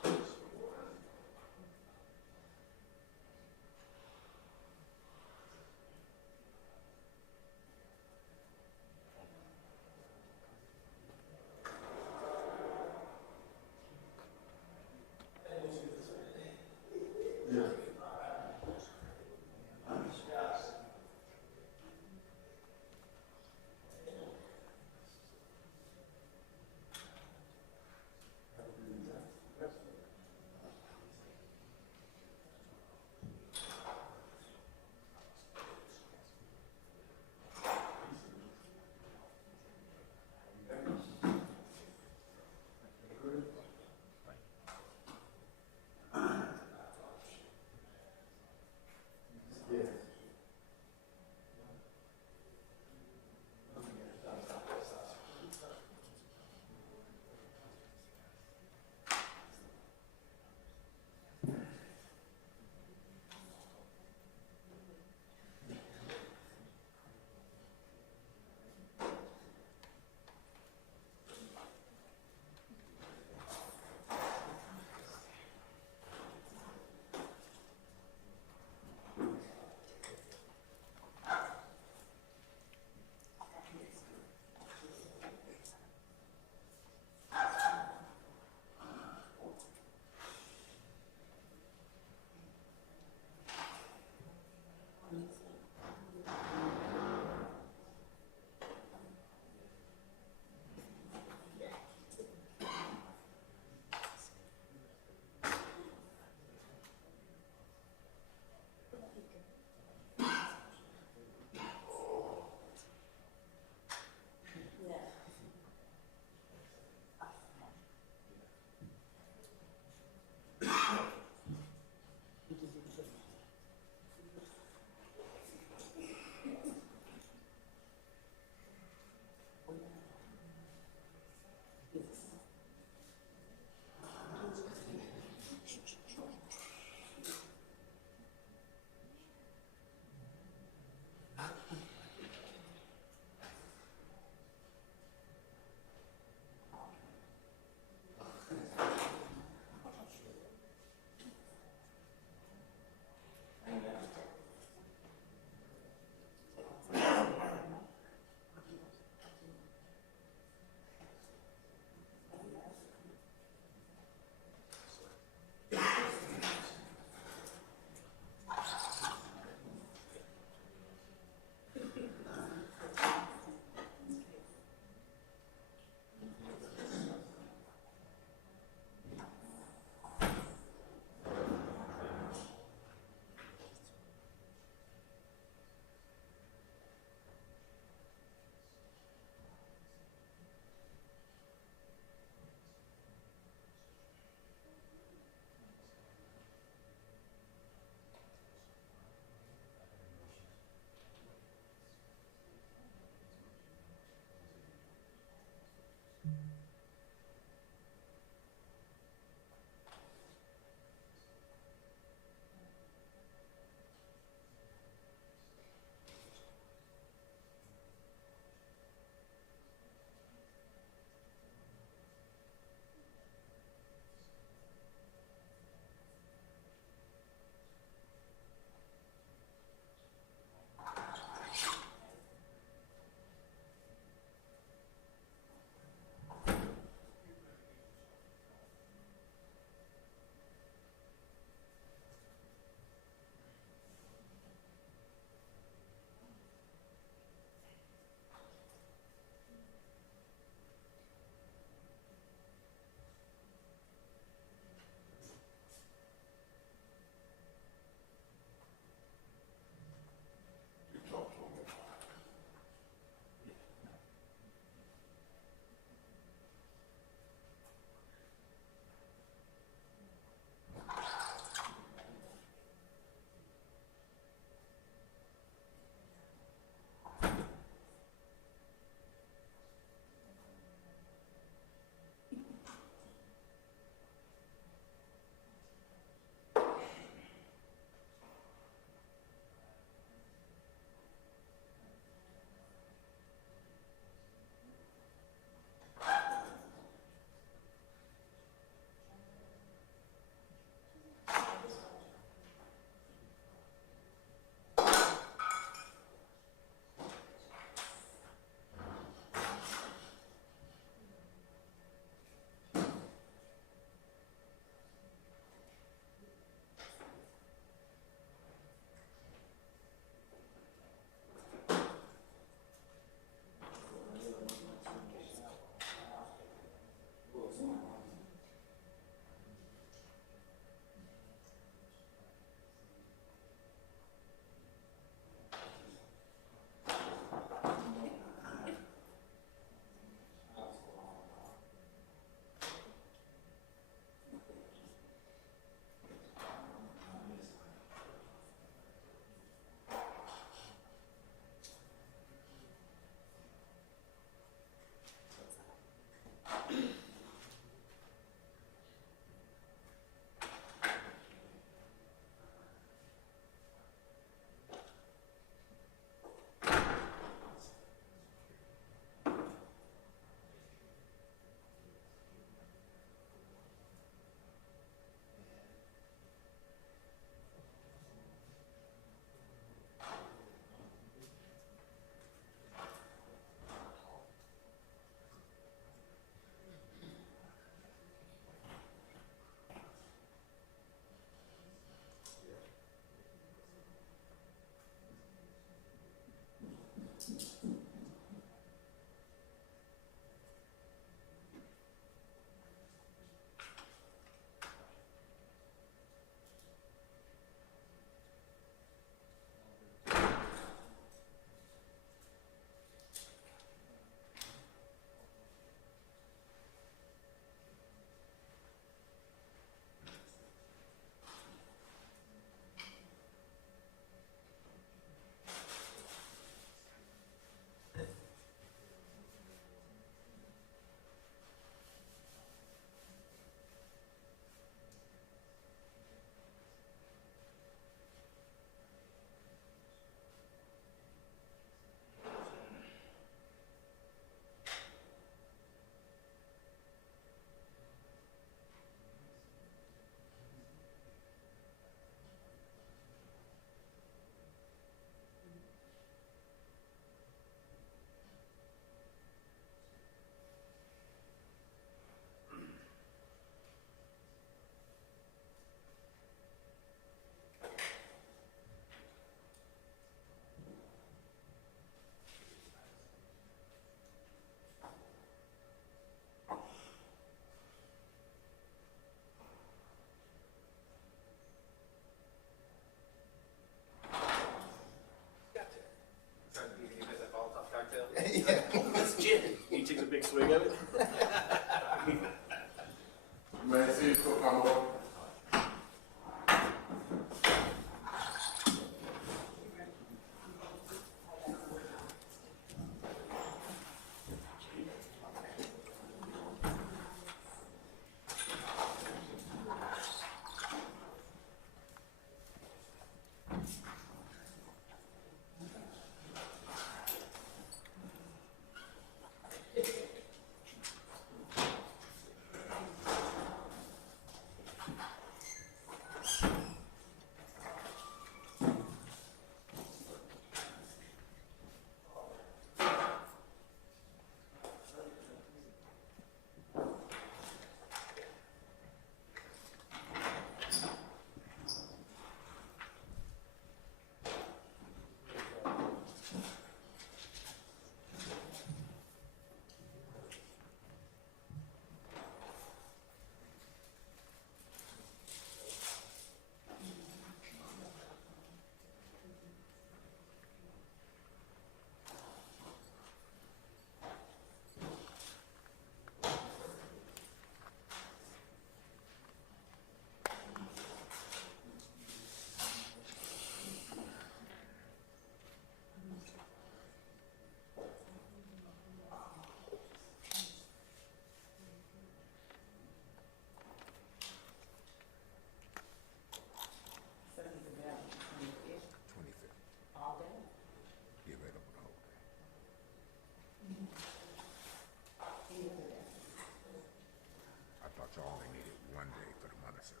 thought you only needed 1 day for the month of September.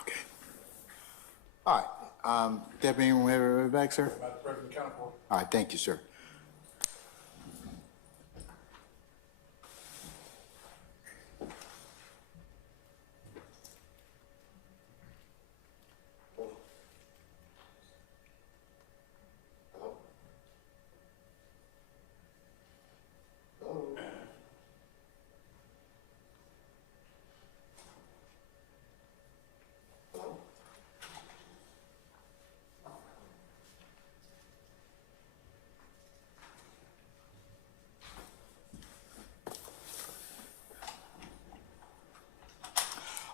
Okay. All right. Deputy, we have everybody back, sir? Madam President, count for. All right, thank you, sir.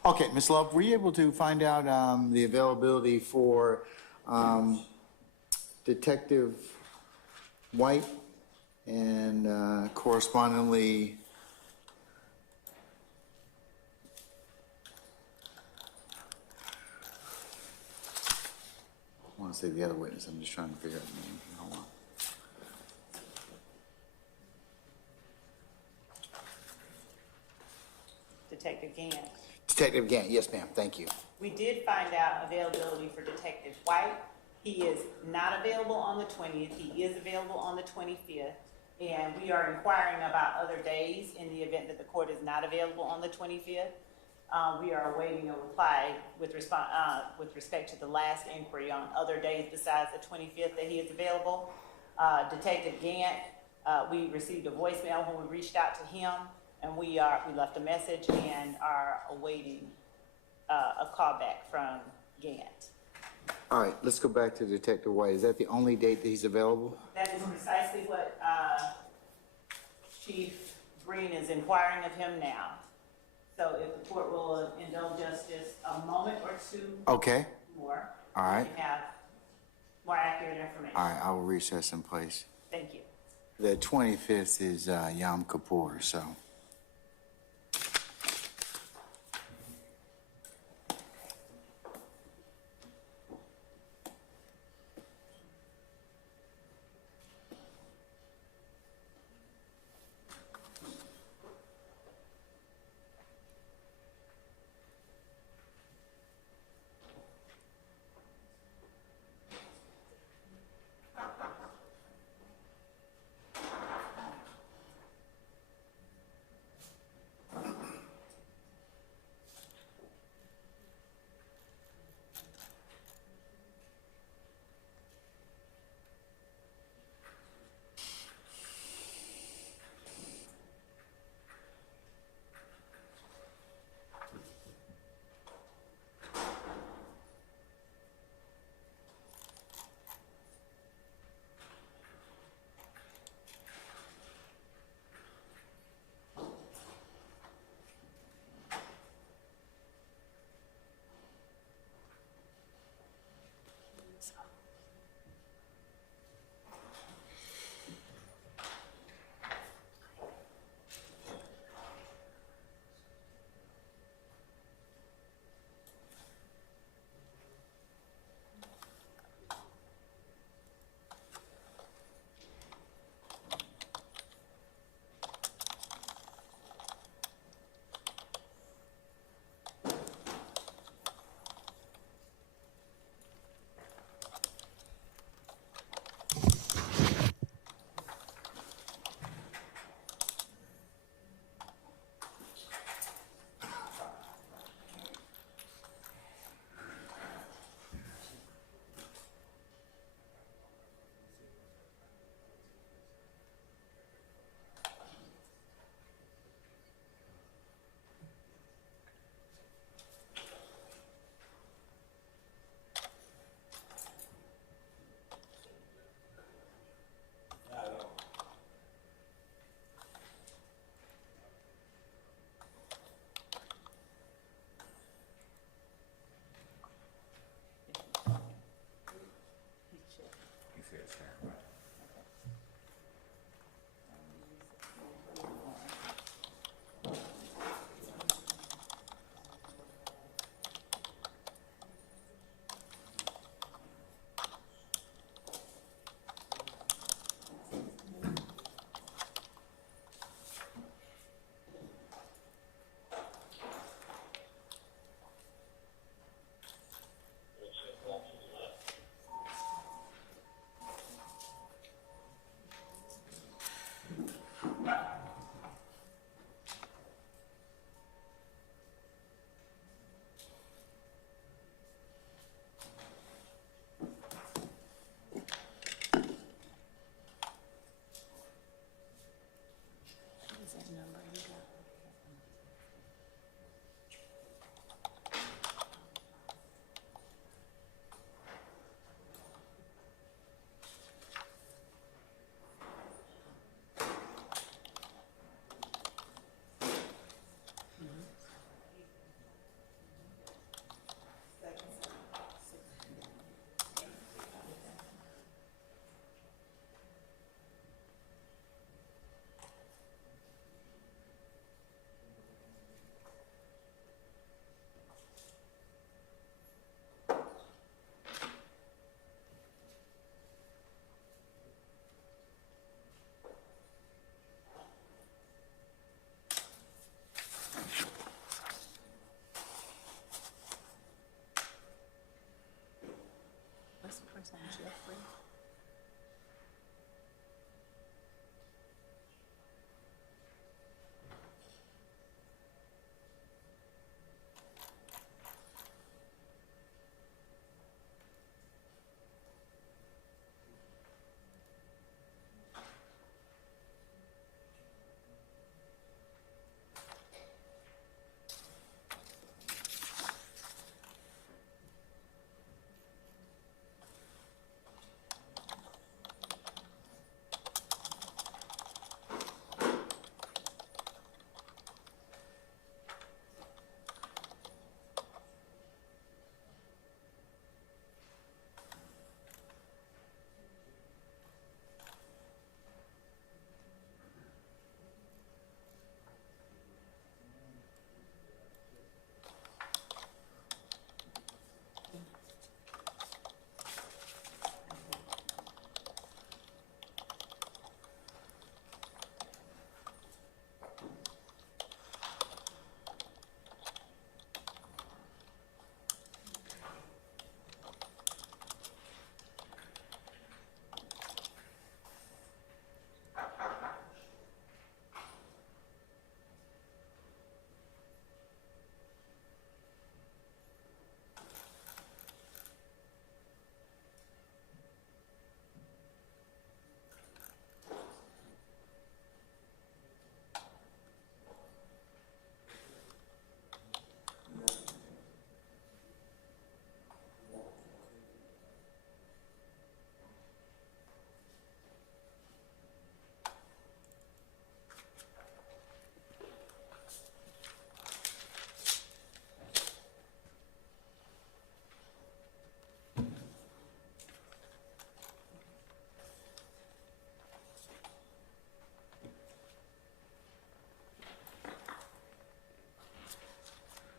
Okay, Ms. Love, were you able to find out the availability for Detective White and correspondingly I want to say the other witness. I'm just trying to figure out the name. Hold on. Detective Gant. Detective Gant, yes, ma'am, thank you. We did find out availability for Detective White. He is not available on the 20th. He is available on the 25th. And we are inquiring about other days in the event that the court is not available on the 25th. We are awaiting a reply with respect to the last inquiry on other days besides the 25th that he is available. Detective Gant, we received a voicemail when we reached out to him, and we left a message and are awaiting a call back from Gant. All right, let's go back to Detective White. Is that the only date that he's available? That is precisely what Chief Green is inquiring of him now. So if the court will indulge us just a moment or two Okay, more, all right. we can have more accurate information. All right, I will recess in place. Thank you. The 25th is Yom Kippur, so.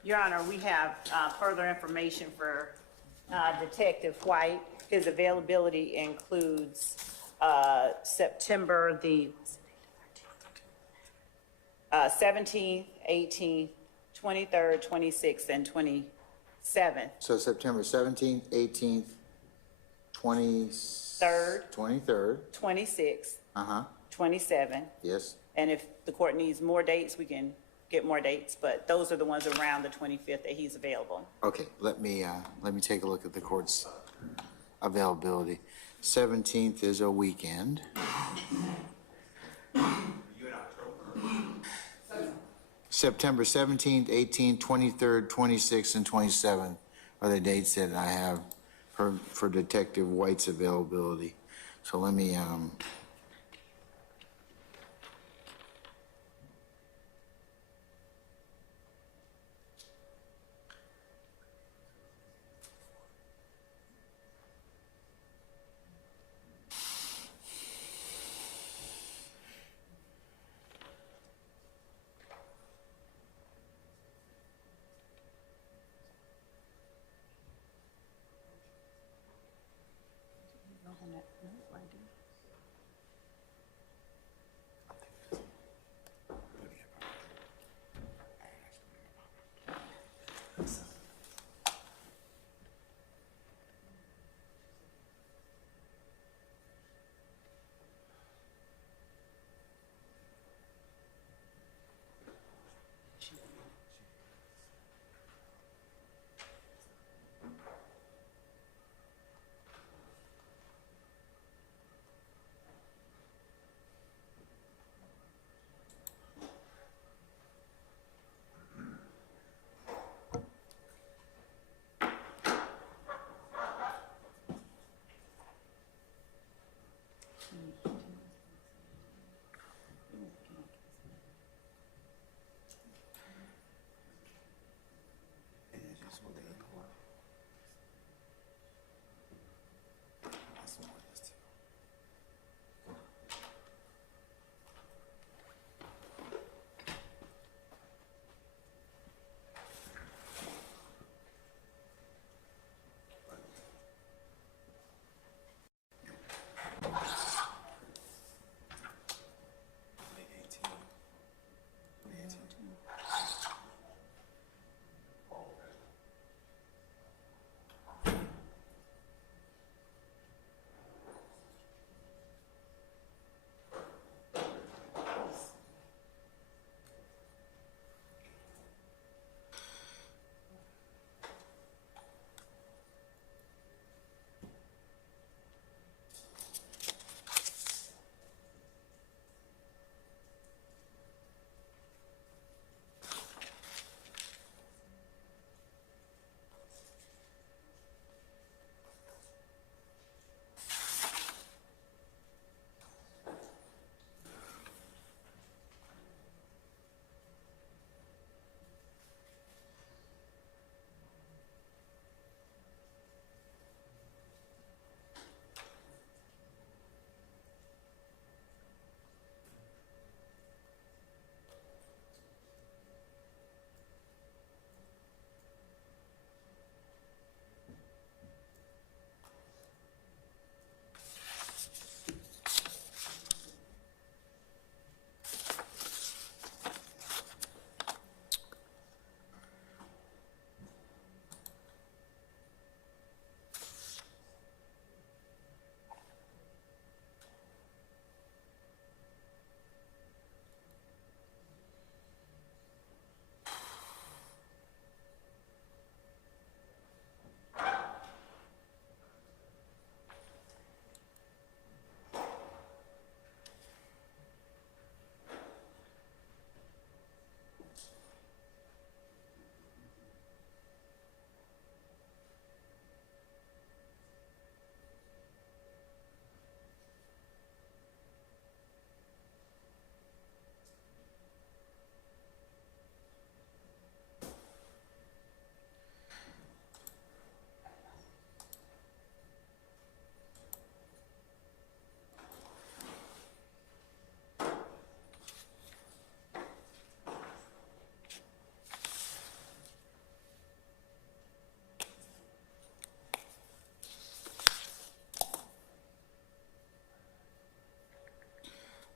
Your Honor, we have further information for Detective White. His availability includes September the 17th, 18th, 23rd, 26th, and 27th. So September 17th, 18th, 23rd, 26th, uh-huh, 27th. yes. And if the court needs more dates, we can get more dates, but those are the ones around the 25th that he's available. Okay, let me take a look at the court's availability. 17th is a weekend. September 17th, 18th, 23rd, 26th, and 27th are the dates that I have for Detective White's availability. So let me,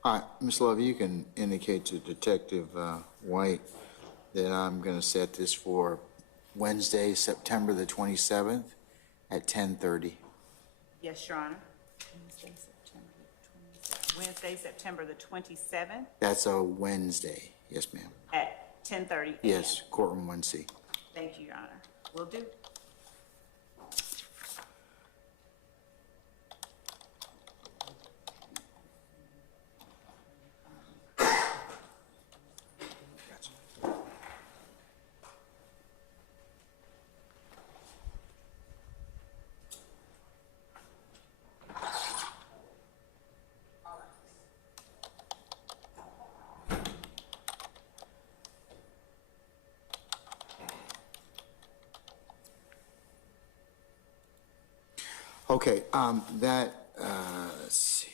All right, Ms. Love, you can indicate to Detective White that I'm going to set this for Wednesday, September the 27th at 10:30. Yes, Your Honor. Wednesday, September the 27th That's a Wednesday. Yes, ma'am. at 10:30 a.m. Yes, courtroom 1C. Thank you, Your Honor. Will do. Okay, let's see.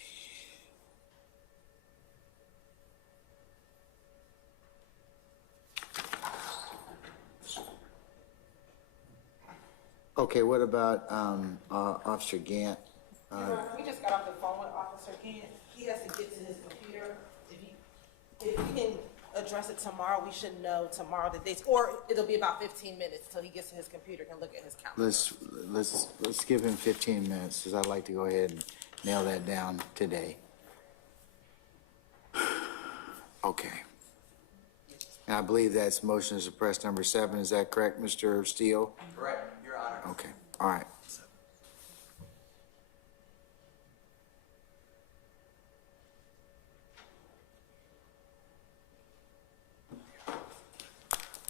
Okay, what about Officer Gant? We just got off the phone with Officer Gant. He has to get to his computer. If he can address it tomorrow, we should know tomorrow the dates, or it'll be about 15 minutes till he gets to his computer and look at his calendar. Let's give him 15 minutes, because I'd like to go ahead and nail that down today. Okay. And I believe that's motion to suppress number 7. Is that correct, Mr. Steele? Correct, Your Honor. Okay, all right.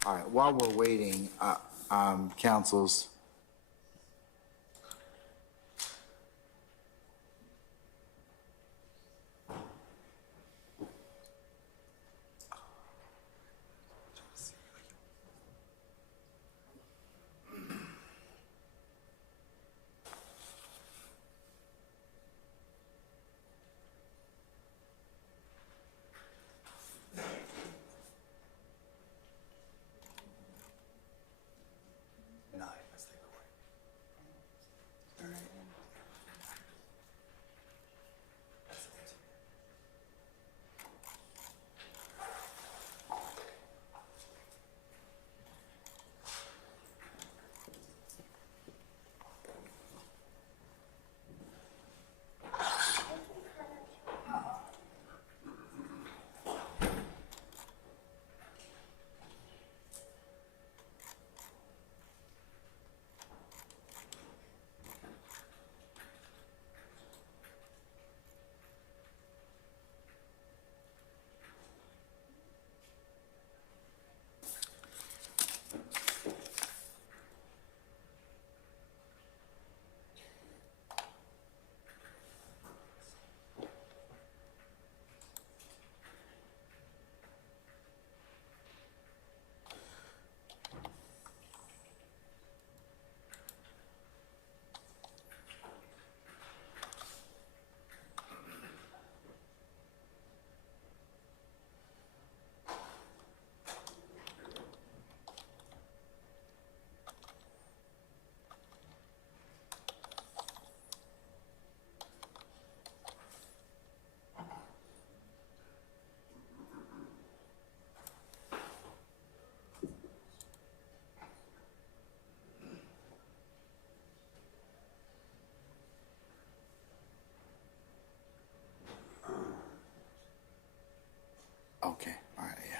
All right, while we're waiting, councils. Okay, all right, yeah.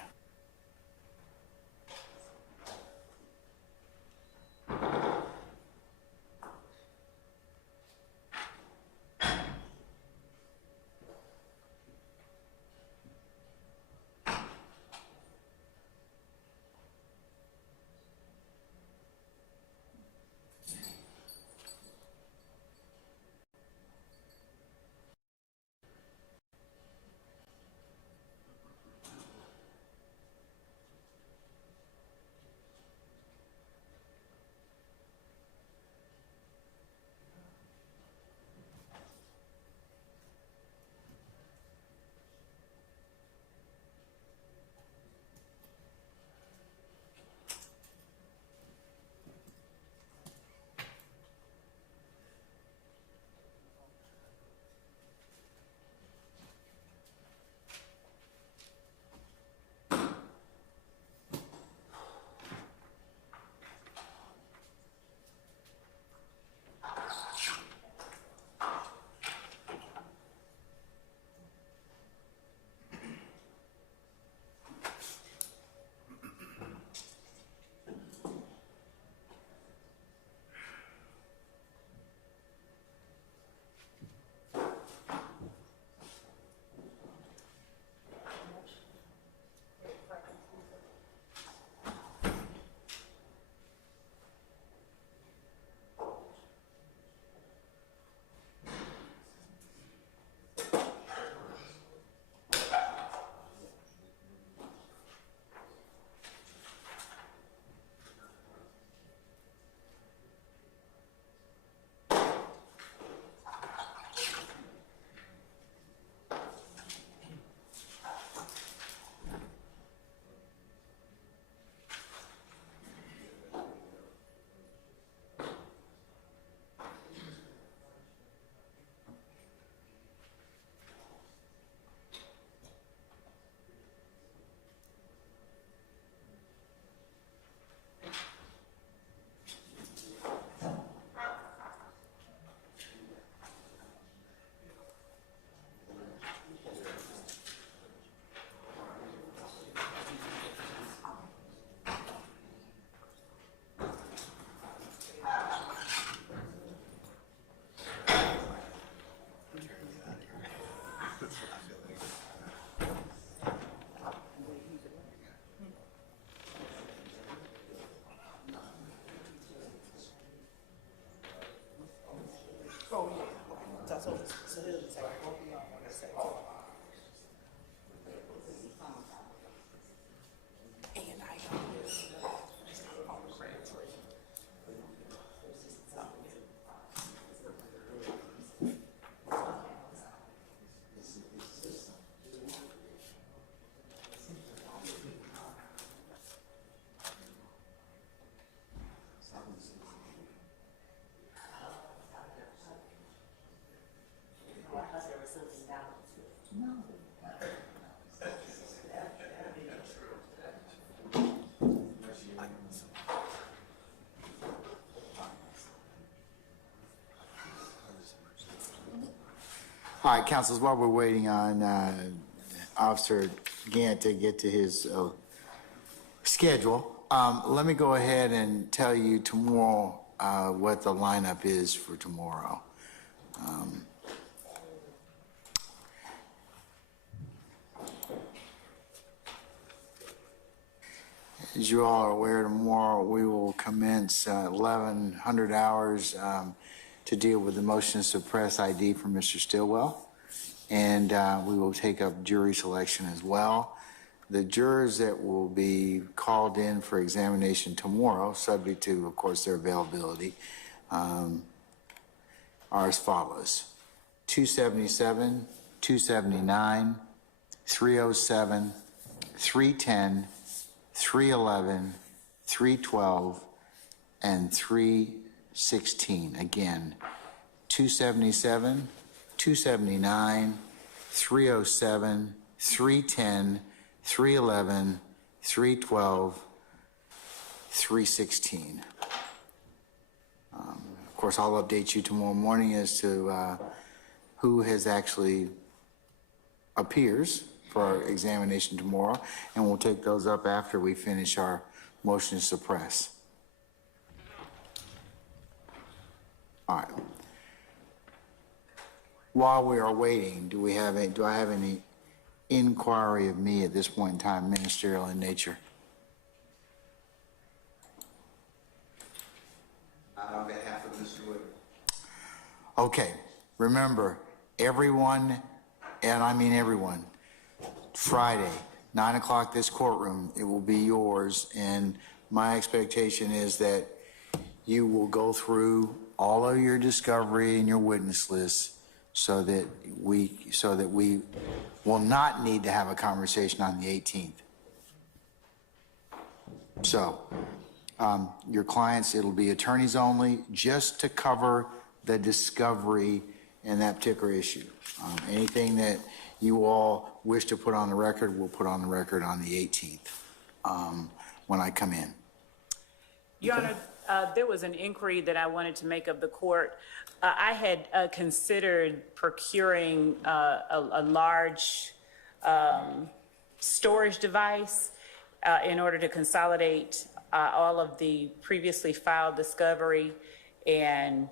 All right, councilors, while we're waiting on Officer Gant to get to his schedule, let me go ahead and tell you tomorrow what the lineup is for tomorrow. As you all are aware, tomorrow we will commence 1100 hours to deal with the motion to suppress ID from Mr. Stillwell. And we will take up jury selection as well. The jurors that will be called in for examination tomorrow, subject to, of course, their availability, are as follows: 277, 279, 307, 310, 311, 312, and 316. Again, 277, 279, 307, 310, 311, 312, 316. Of course, I'll update you tomorrow morning as to who has actually appears for our examination tomorrow, and we'll take those up after we finish our motion to suppress. All right. While we are waiting, do I have any inquiry of me at this point in time, ministerial in nature? On behalf of Mr. Wood. Okay, remember, everyone, and I mean everyone, Friday, 9 o'clock, this courtroom, it will be yours, and my expectation is that you will go through all of your discovery and your witness list so that we will not need to have a conversation on the 18th. So, your clients, it'll be attorneys only, just to cover the discovery in that particular issue. Anything that you all wish to put on the record, we'll put on the record on the 18th when I come in. Your Honor, there was an inquiry that I wanted to make of the court. I had considered procuring a large storage device in order to consolidate all of the previously filed discovery and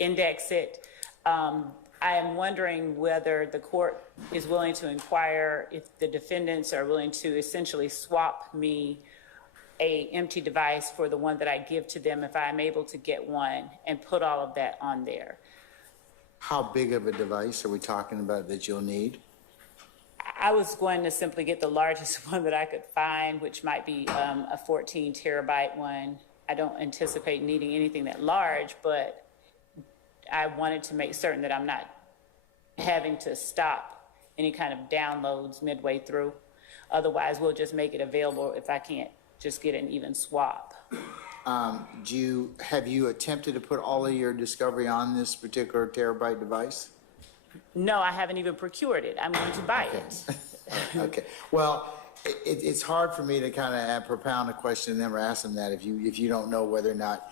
index it. I am wondering whether the court is willing to inquire if the defendants are willing to essentially swap me a empty device for the one that I give to them if I'm able to get one and put all of that on there. How big of a device are we talking about that you'll need? I was going to simply get the largest one that I could find, which might be a 14 terabyte one. I don't anticipate needing anything that large, but I wanted to make certain that I'm not having to stop any kind of downloads midway through. Otherwise, we'll just make it available if I can't just get an even swap. Have you attempted to put all of your discovery on this particular terabyte device? No, I haven't even procured it. I'm going to buy it. Okay. Well, it's hard for me to kind of propound a question and never ask them that if you don't know whether or not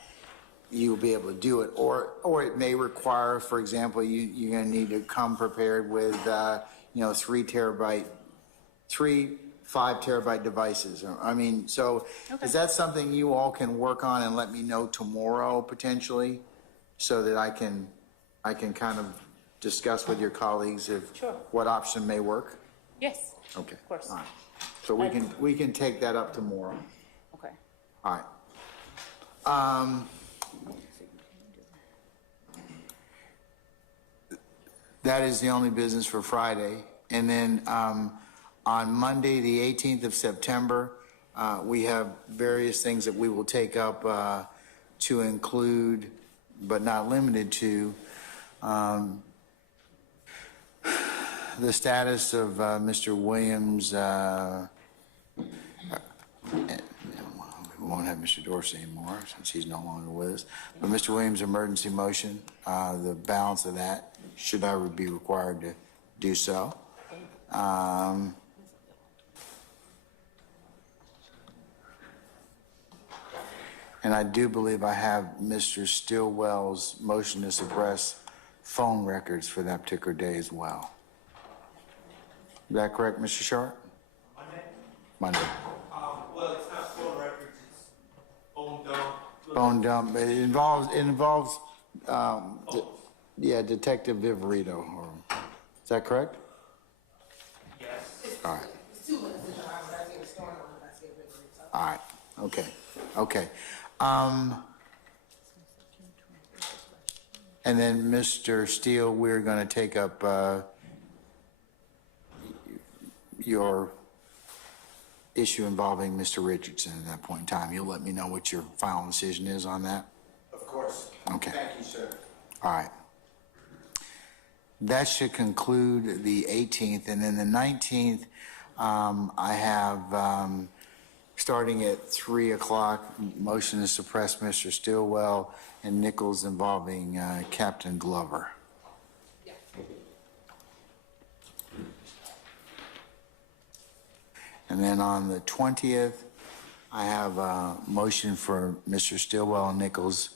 you'll be able to do it, or it may require, for example, you're going to need to come prepared with 5 terabyte devices. I mean, so Okay. Is that something you all can work on and let me know tomorrow potentially, so that I can kind of discuss with your colleagues if Sure. what option may work? Yes. Okay. Of course. All right. So we can take that up tomorrow. Okay. All right. That is the only business for Friday. And then on Monday, the 18th of September, we have various things that we will take up to include, but not limited to, the status of Mr. Williams. We won't have Mr. Dorsey anymore since he's no longer with us. But Mr. Williams' emergency motion, the balance of that, should I be required to do so. And I do believe I have Mr. Stillwell's motion to suppress phone records for that particular day as well. Is that correct, Mr. Sharp? Monday. Well, it's not phone records, it's phone dump. Phone dump, it involves, Detective Viverito, is that correct? Yes. All right. It's 2 minutes in July, but I think it's going on the basketball river, so. All right, okay. And then, Mr. Steele, we're going to take up your issue involving Mr. Richardson at that point in time. You'll let me know what your final decision is on that? Of course. Okay. Thank you, sir. All right. That should conclude the 18th, and then the 19th, I have, starting at 3 o'clock, motion to suppress Mr. Stillwell and Nichols involving Captain Glover. Yeah. And then on the 20th, I have a motion for Mr. Stillwell and Nichols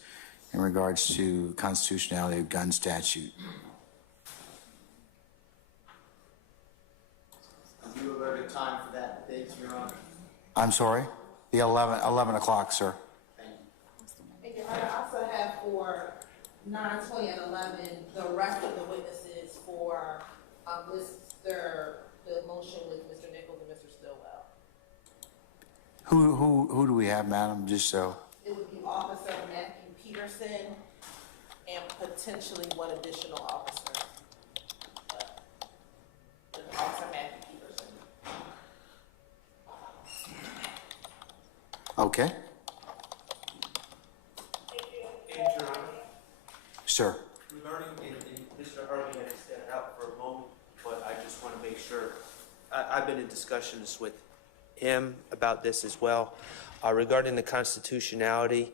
in regards to constitutionality of gun statute. You alerted time for that date, Your Honor? I'm sorry? The 11 o'clock, sir. Thank you. I also have for 9, 20, and 11, the rest of the witnesses for, the motion with Mr. Nichols and Mr. Stillwell. Who do we have, madam, just so? It would be Officer Matthew Peterson and potentially one additional officer. Officer Matthew Peterson. Okay, Your Honor, sir. regarding, and Mr. Harvey had to step out for a moment, but I just want to make sure, I've been in discussions with him about this as well, regarding the constitutionality,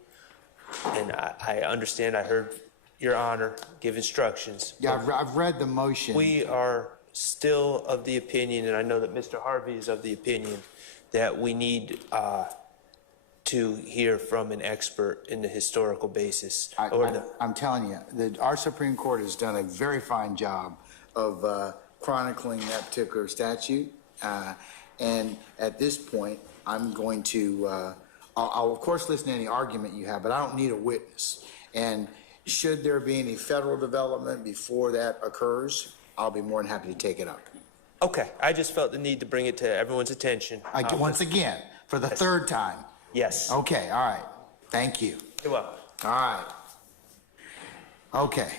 and I understand, I heard Your Honor give instructions. Yeah, I've read the motion. We are still of the opinion, and I know that Mr. Harvey is of the opinion, that we need to hear from an expert in the historical basis. I'm telling you, our Supreme Court has done a very fine job of chronicling that particular statute. And at this point, I'm going to, I'll of course listen to any argument you have, but I don't need a witness. And should there be any federal development before that occurs, I'll be more than happy to take it up. Okay, I just felt the need to bring it to everyone's attention. Once again, for the third time. Yes. Okay, all right. Thank you. You're welcome. All right. Okay.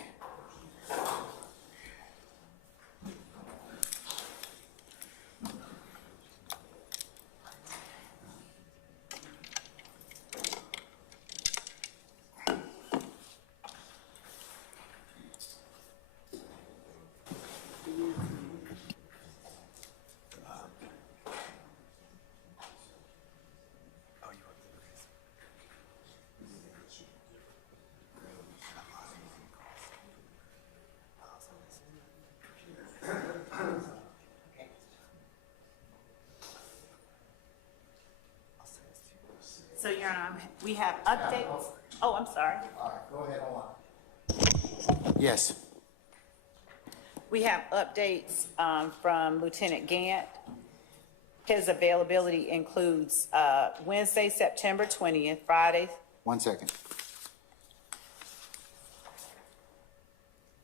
So, Your Honor, we have updates. Oh, I'm sorry. All right, go ahead, hold on. Yes. We have updates from Lieutenant Gant. His availability includes Wednesday, September 20th, Friday. 1 second.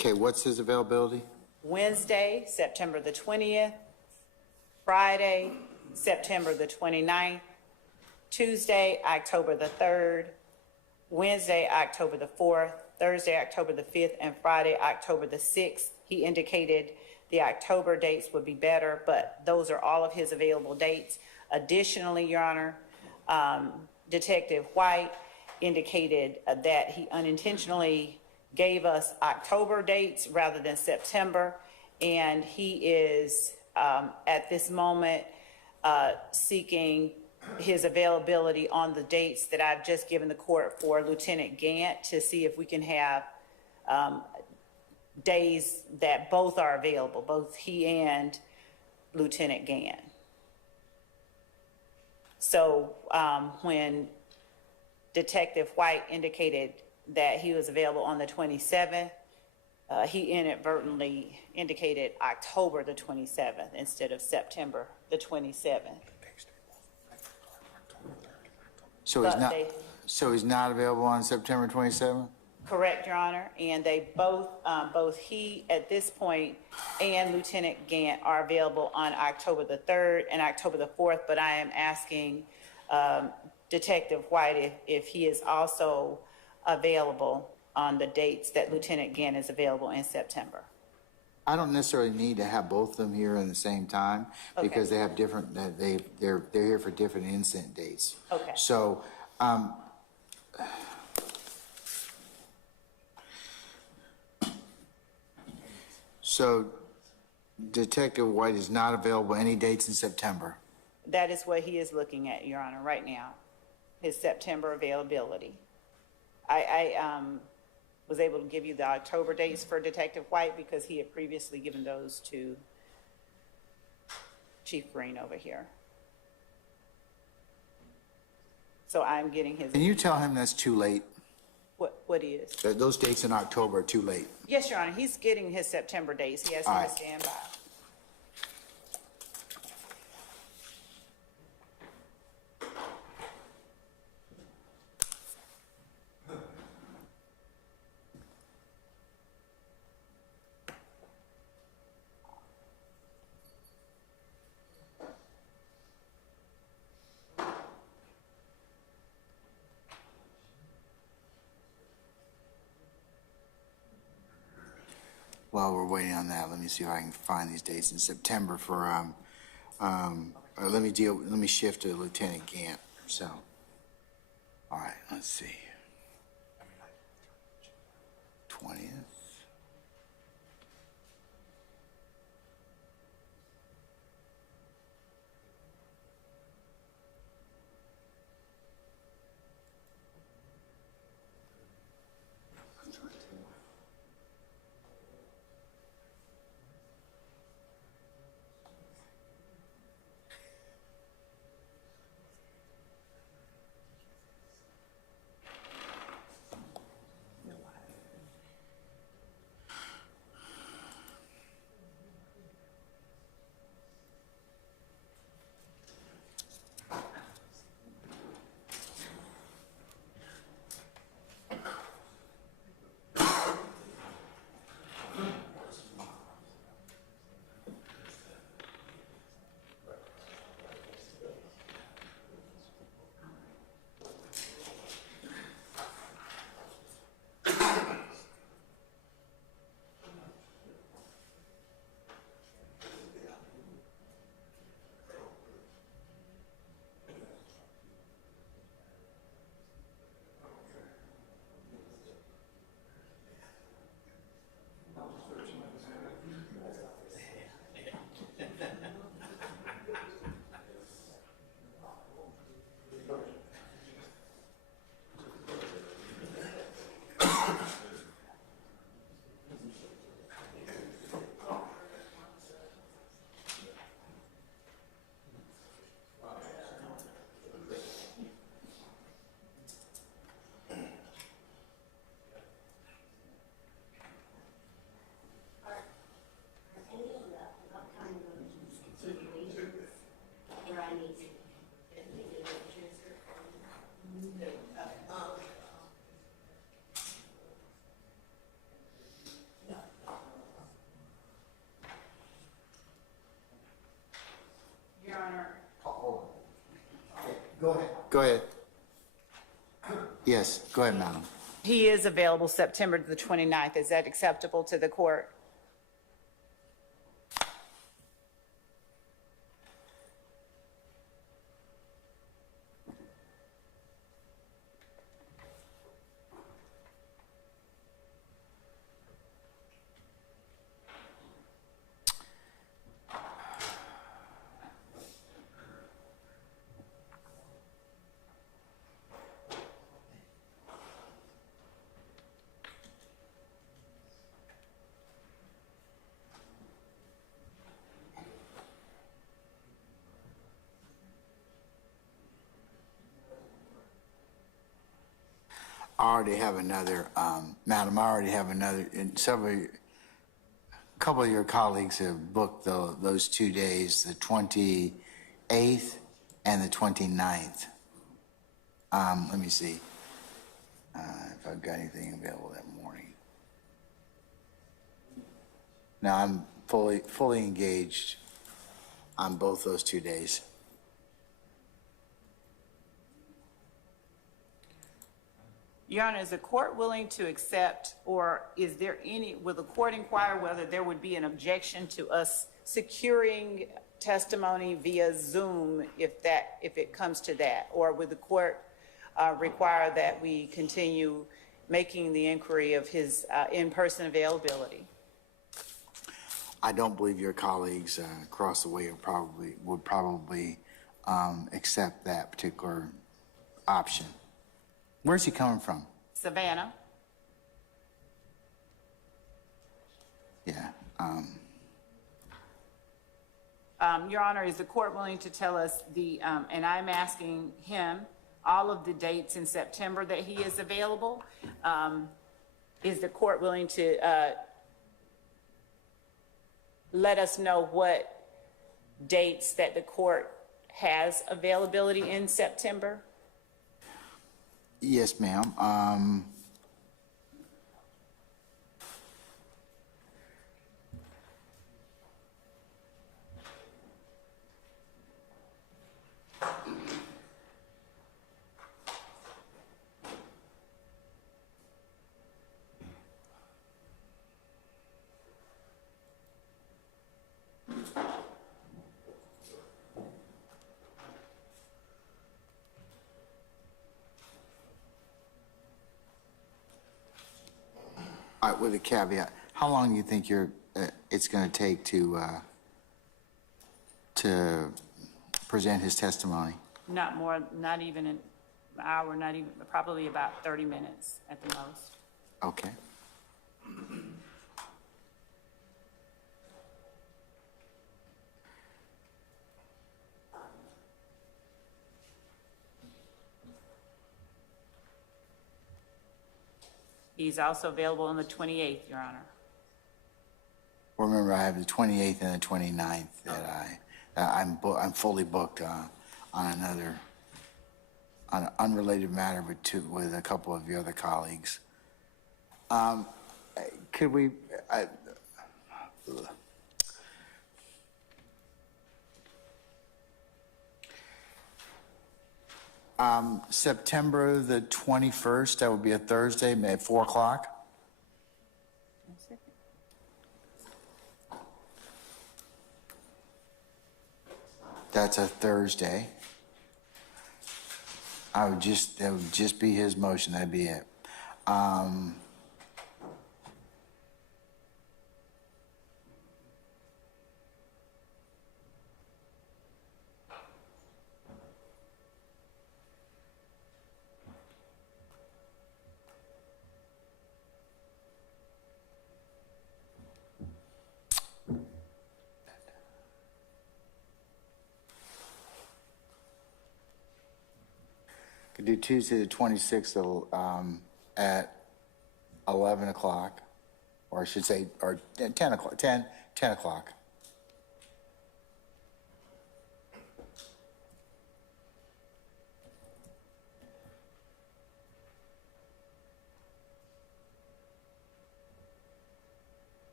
Okay, what's his availability? Wednesday, September the 20th, Friday, September the 29th, Tuesday, October the 3rd, Wednesday, October the 4th, Thursday, October the 5th, and Friday, October the 6th. He indicated the October dates would be better, but those are all of his available dates. Additionally, Your Honor, Detective White indicated that he unintentionally gave us October dates rather than September, and he is at this moment seeking his availability on the dates that I've just given the court for Lieutenant Gant to see if we can have days that both are available, both he and Lieutenant Gant. So when Detective White indicated that he was available on the 27th, he inadvertently indicated October the 27th instead of September the 27th. So he's But not, they- so he's not available on September 27th? Correct, Your Honor, and they both he at this point and Lieutenant Gant are available on October the 3rd and October the 4th, but I am asking Detective White if he is also available on the dates that Lieutenant Gant is available in September. I don't necessarily need to have both of them here in the same time because they have different, they're here for different incident dates. Okay. So, so Detective White is not available any dates in September. That is what he is looking at, Your Honor, right now, his September availability. I was able to give you the October dates for Detective White because he had previously given those to Chief Green over here. So I'm getting his, Can you tell him that's too late? what is? That those dates in October are too late? Yes, Your Honor, he's getting his September dates. He has All to right. stand by. While we're waiting on that, let me see if I can find these dates in September for, let me shift to Lieutenant Gant, so. All right, let's see. 20th. Your Honor. Go ahead. Go ahead. Yes, go ahead, madam. He is available September the 29th. Is that acceptable to the court? already have another, Madam, I already have another, and a couple of your colleagues have booked those 2 days, the 28th and the 29th. Let me see if I've got anything available that morning. Now, I'm fully engaged on both those 2 days. Your Honor, is the court willing to accept, or is there will the court inquire whether there would be an objection to us securing testimony via Zoom if it comes to that? Or would the court require that we continue making the inquiry of his in-person availability? I don't believe your colleagues across the way would probably accept that particular option. Where's he coming from? Savannah? Yeah. Your Honor, is the court willing to tell us and I'm asking him, all of the dates in September that he is available? Is the court willing to let us know what dates that the court has availability in September? Yes, ma'am. All right, with a caveat, how long do you think it's going to take to present his testimony? Not even an hour, not even, probably about 30 minutes at the most. Okay. He's also available on the 28th, Your Honor. Remember, I have the 28th and the 29th that I'm fully booked on an unrelated matter with a couple of your other colleagues. Could we? September the 21st, that would be a Thursday, May 4 o'clock. That's a Thursday. That would just be his motion, that'd be it. Could do Tuesday the 26th at 11 o'clock, or I should say, or 10 o'clock, 10 o'clock.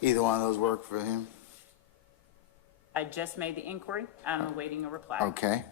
Either one of those work for him? I just made the inquiry. I'm awaiting a reply. Okay.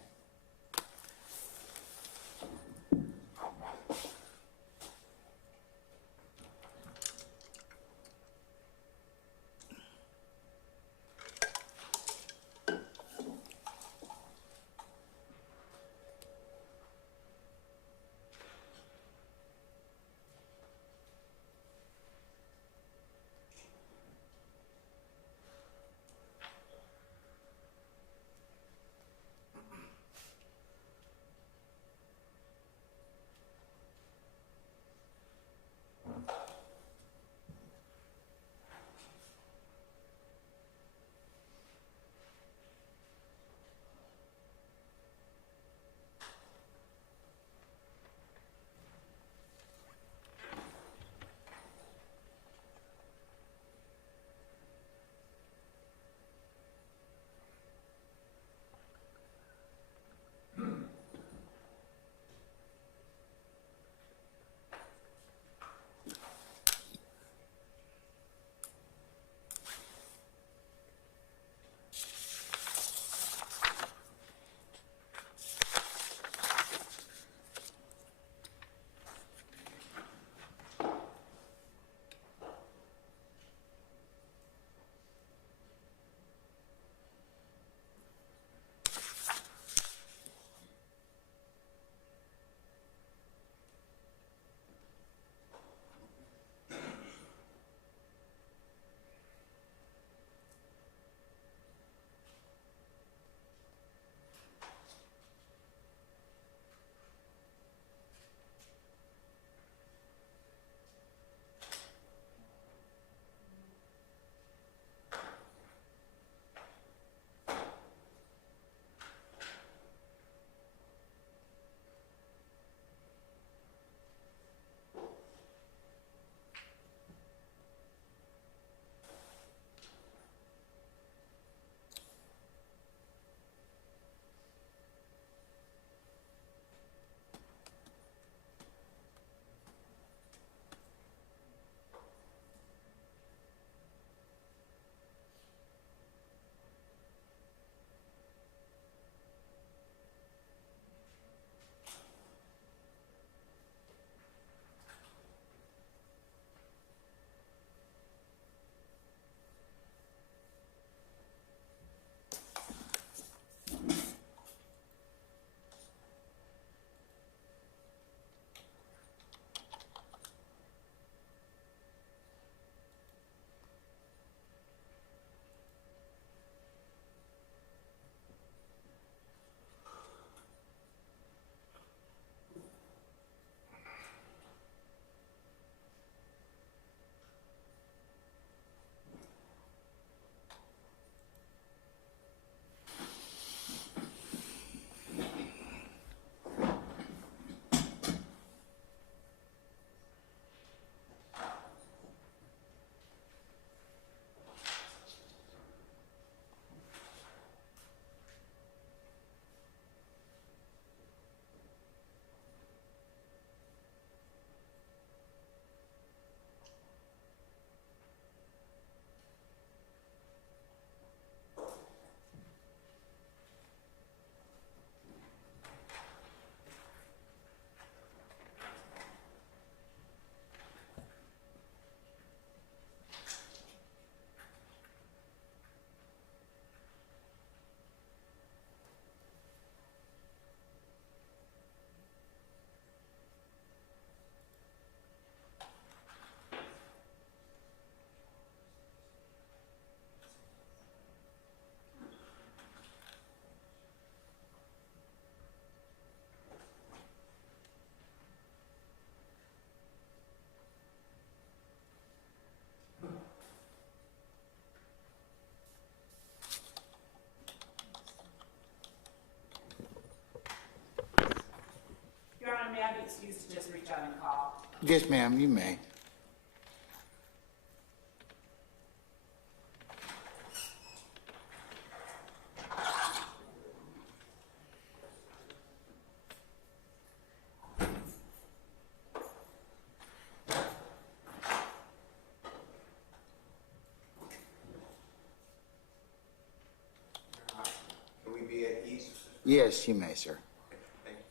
I be excused to just reach out and call? Yes, ma'am, you may. Can we be at ease? Yes, you may, sir. Thank you.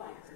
I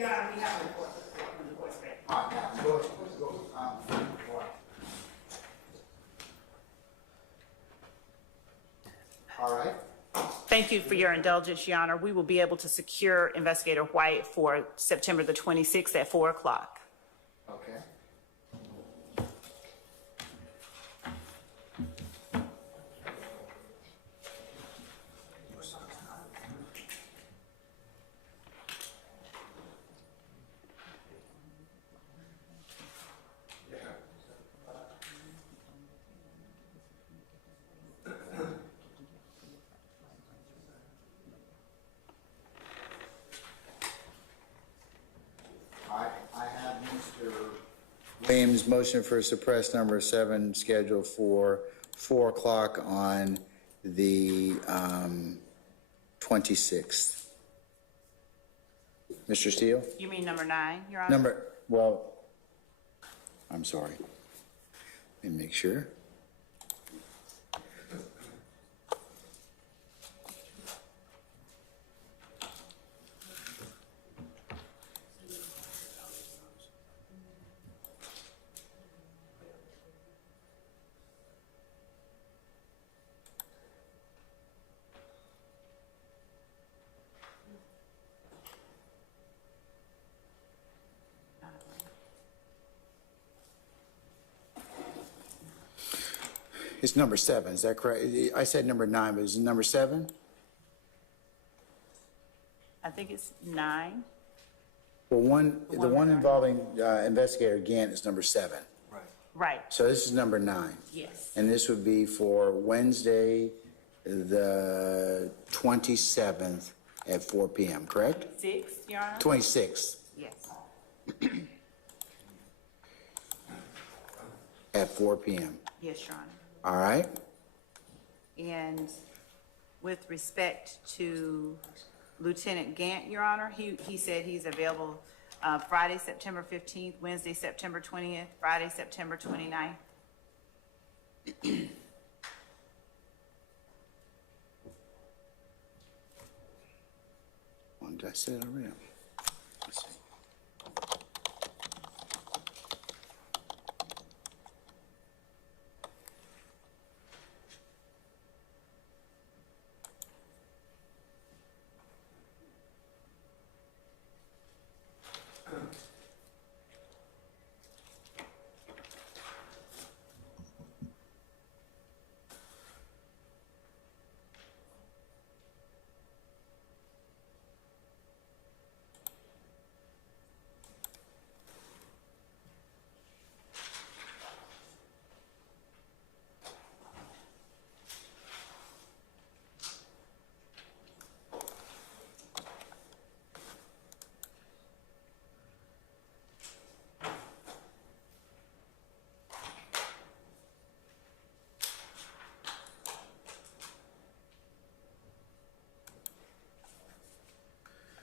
Yeah, we have a report from the court's ready. All right, now, go ahead, let's go, all right. Thank you for your indulgence, Your Honor. We will be able to secure Investigator White for September the 26th at 4 o'clock. Okay. I have Mr. Williams' motion for suppress number 7 scheduled for 4 o'clock on the 26th. Mr. Steele? You mean number 9, Your Honor? I'm sorry. Let me make sure. It's number 7, is that correct? I said number 9, but is it number 7? I think it's 9. Well, the one involving Investigator Gant is number 7. Right, So this is number 9. yes. And this would be for Wednesday, the 27th at 4 p.m., correct? 6, Your Honor? 26th Yes. at 4 p.m. Yes, Your Honor. All right? And with respect to Lieutenant Gant, Your Honor, he said he's available Friday, September 15th, Wednesday, September 20th, Friday, September 29th. Did I say it already? Let's see.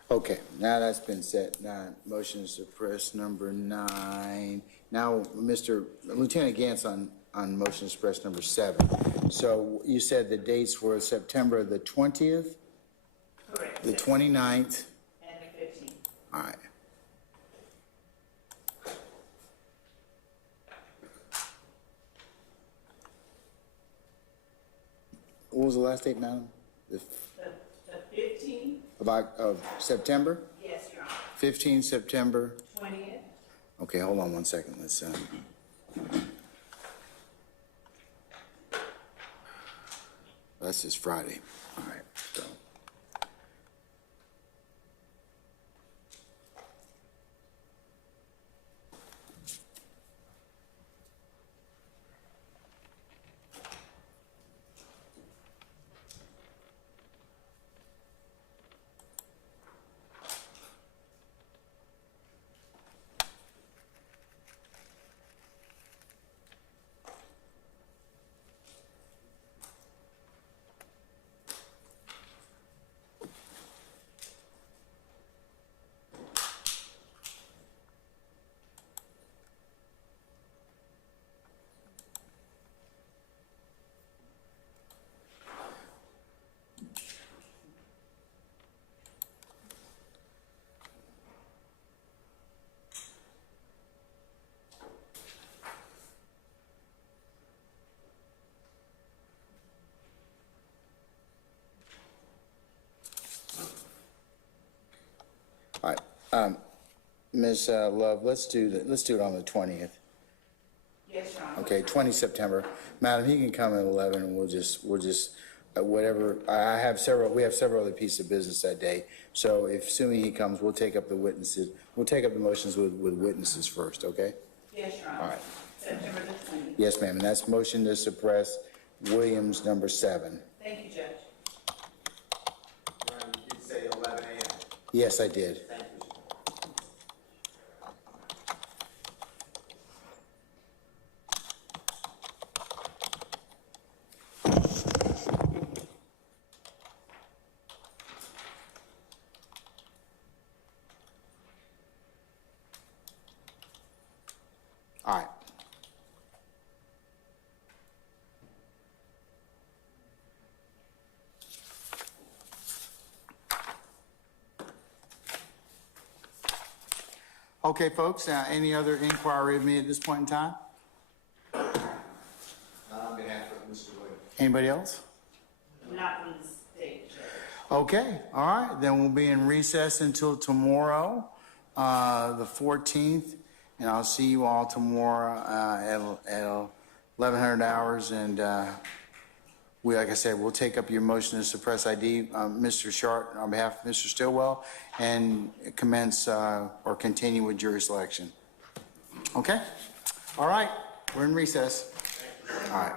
Okay, now that's been set. Now, motion to suppress number 9. Now, Lieutenant Gant's on motion to suppress number 7. So you said the dates were September the 20th, Correct. the 29th. And the 15th. All right. What was the last date, madam? The 15th? Of September? Yes, Your Honor. 15 September. 20th? Okay, hold on one second. Let's, that's just Friday. All right, so. Ms. Love, let's do it on the 20th. Yes, Your Honor. Okay, 20 September. Madam, he can come at 11 and we'll just, whatever, we have several other pieces of business that day. So if, assuming he comes, we'll take up the motions with witnesses first, okay? Yes, Your Honor. All right. September the 20th. Yes, ma'am, and that's motion to suppress Williams number 7. Thank you, Judge. Your Honor, you did say 11 a.m. Yes, I did. Thank you. All right. Okay, folks, any other inquiry of me at this point in time? On behalf of Mr. Williams. Anybody else? Not from the state, Judge. Okay, all right, then we'll be in recess until tomorrow, the 14th, and I'll see you all tomorrow at 1100 hours, and like I said, we'll take up your motion to suppress ID, Mr. Sharp, on behalf of Mr. Stillwell, and commence or continue with jury selection. Okay? All right, we're in recess. All right.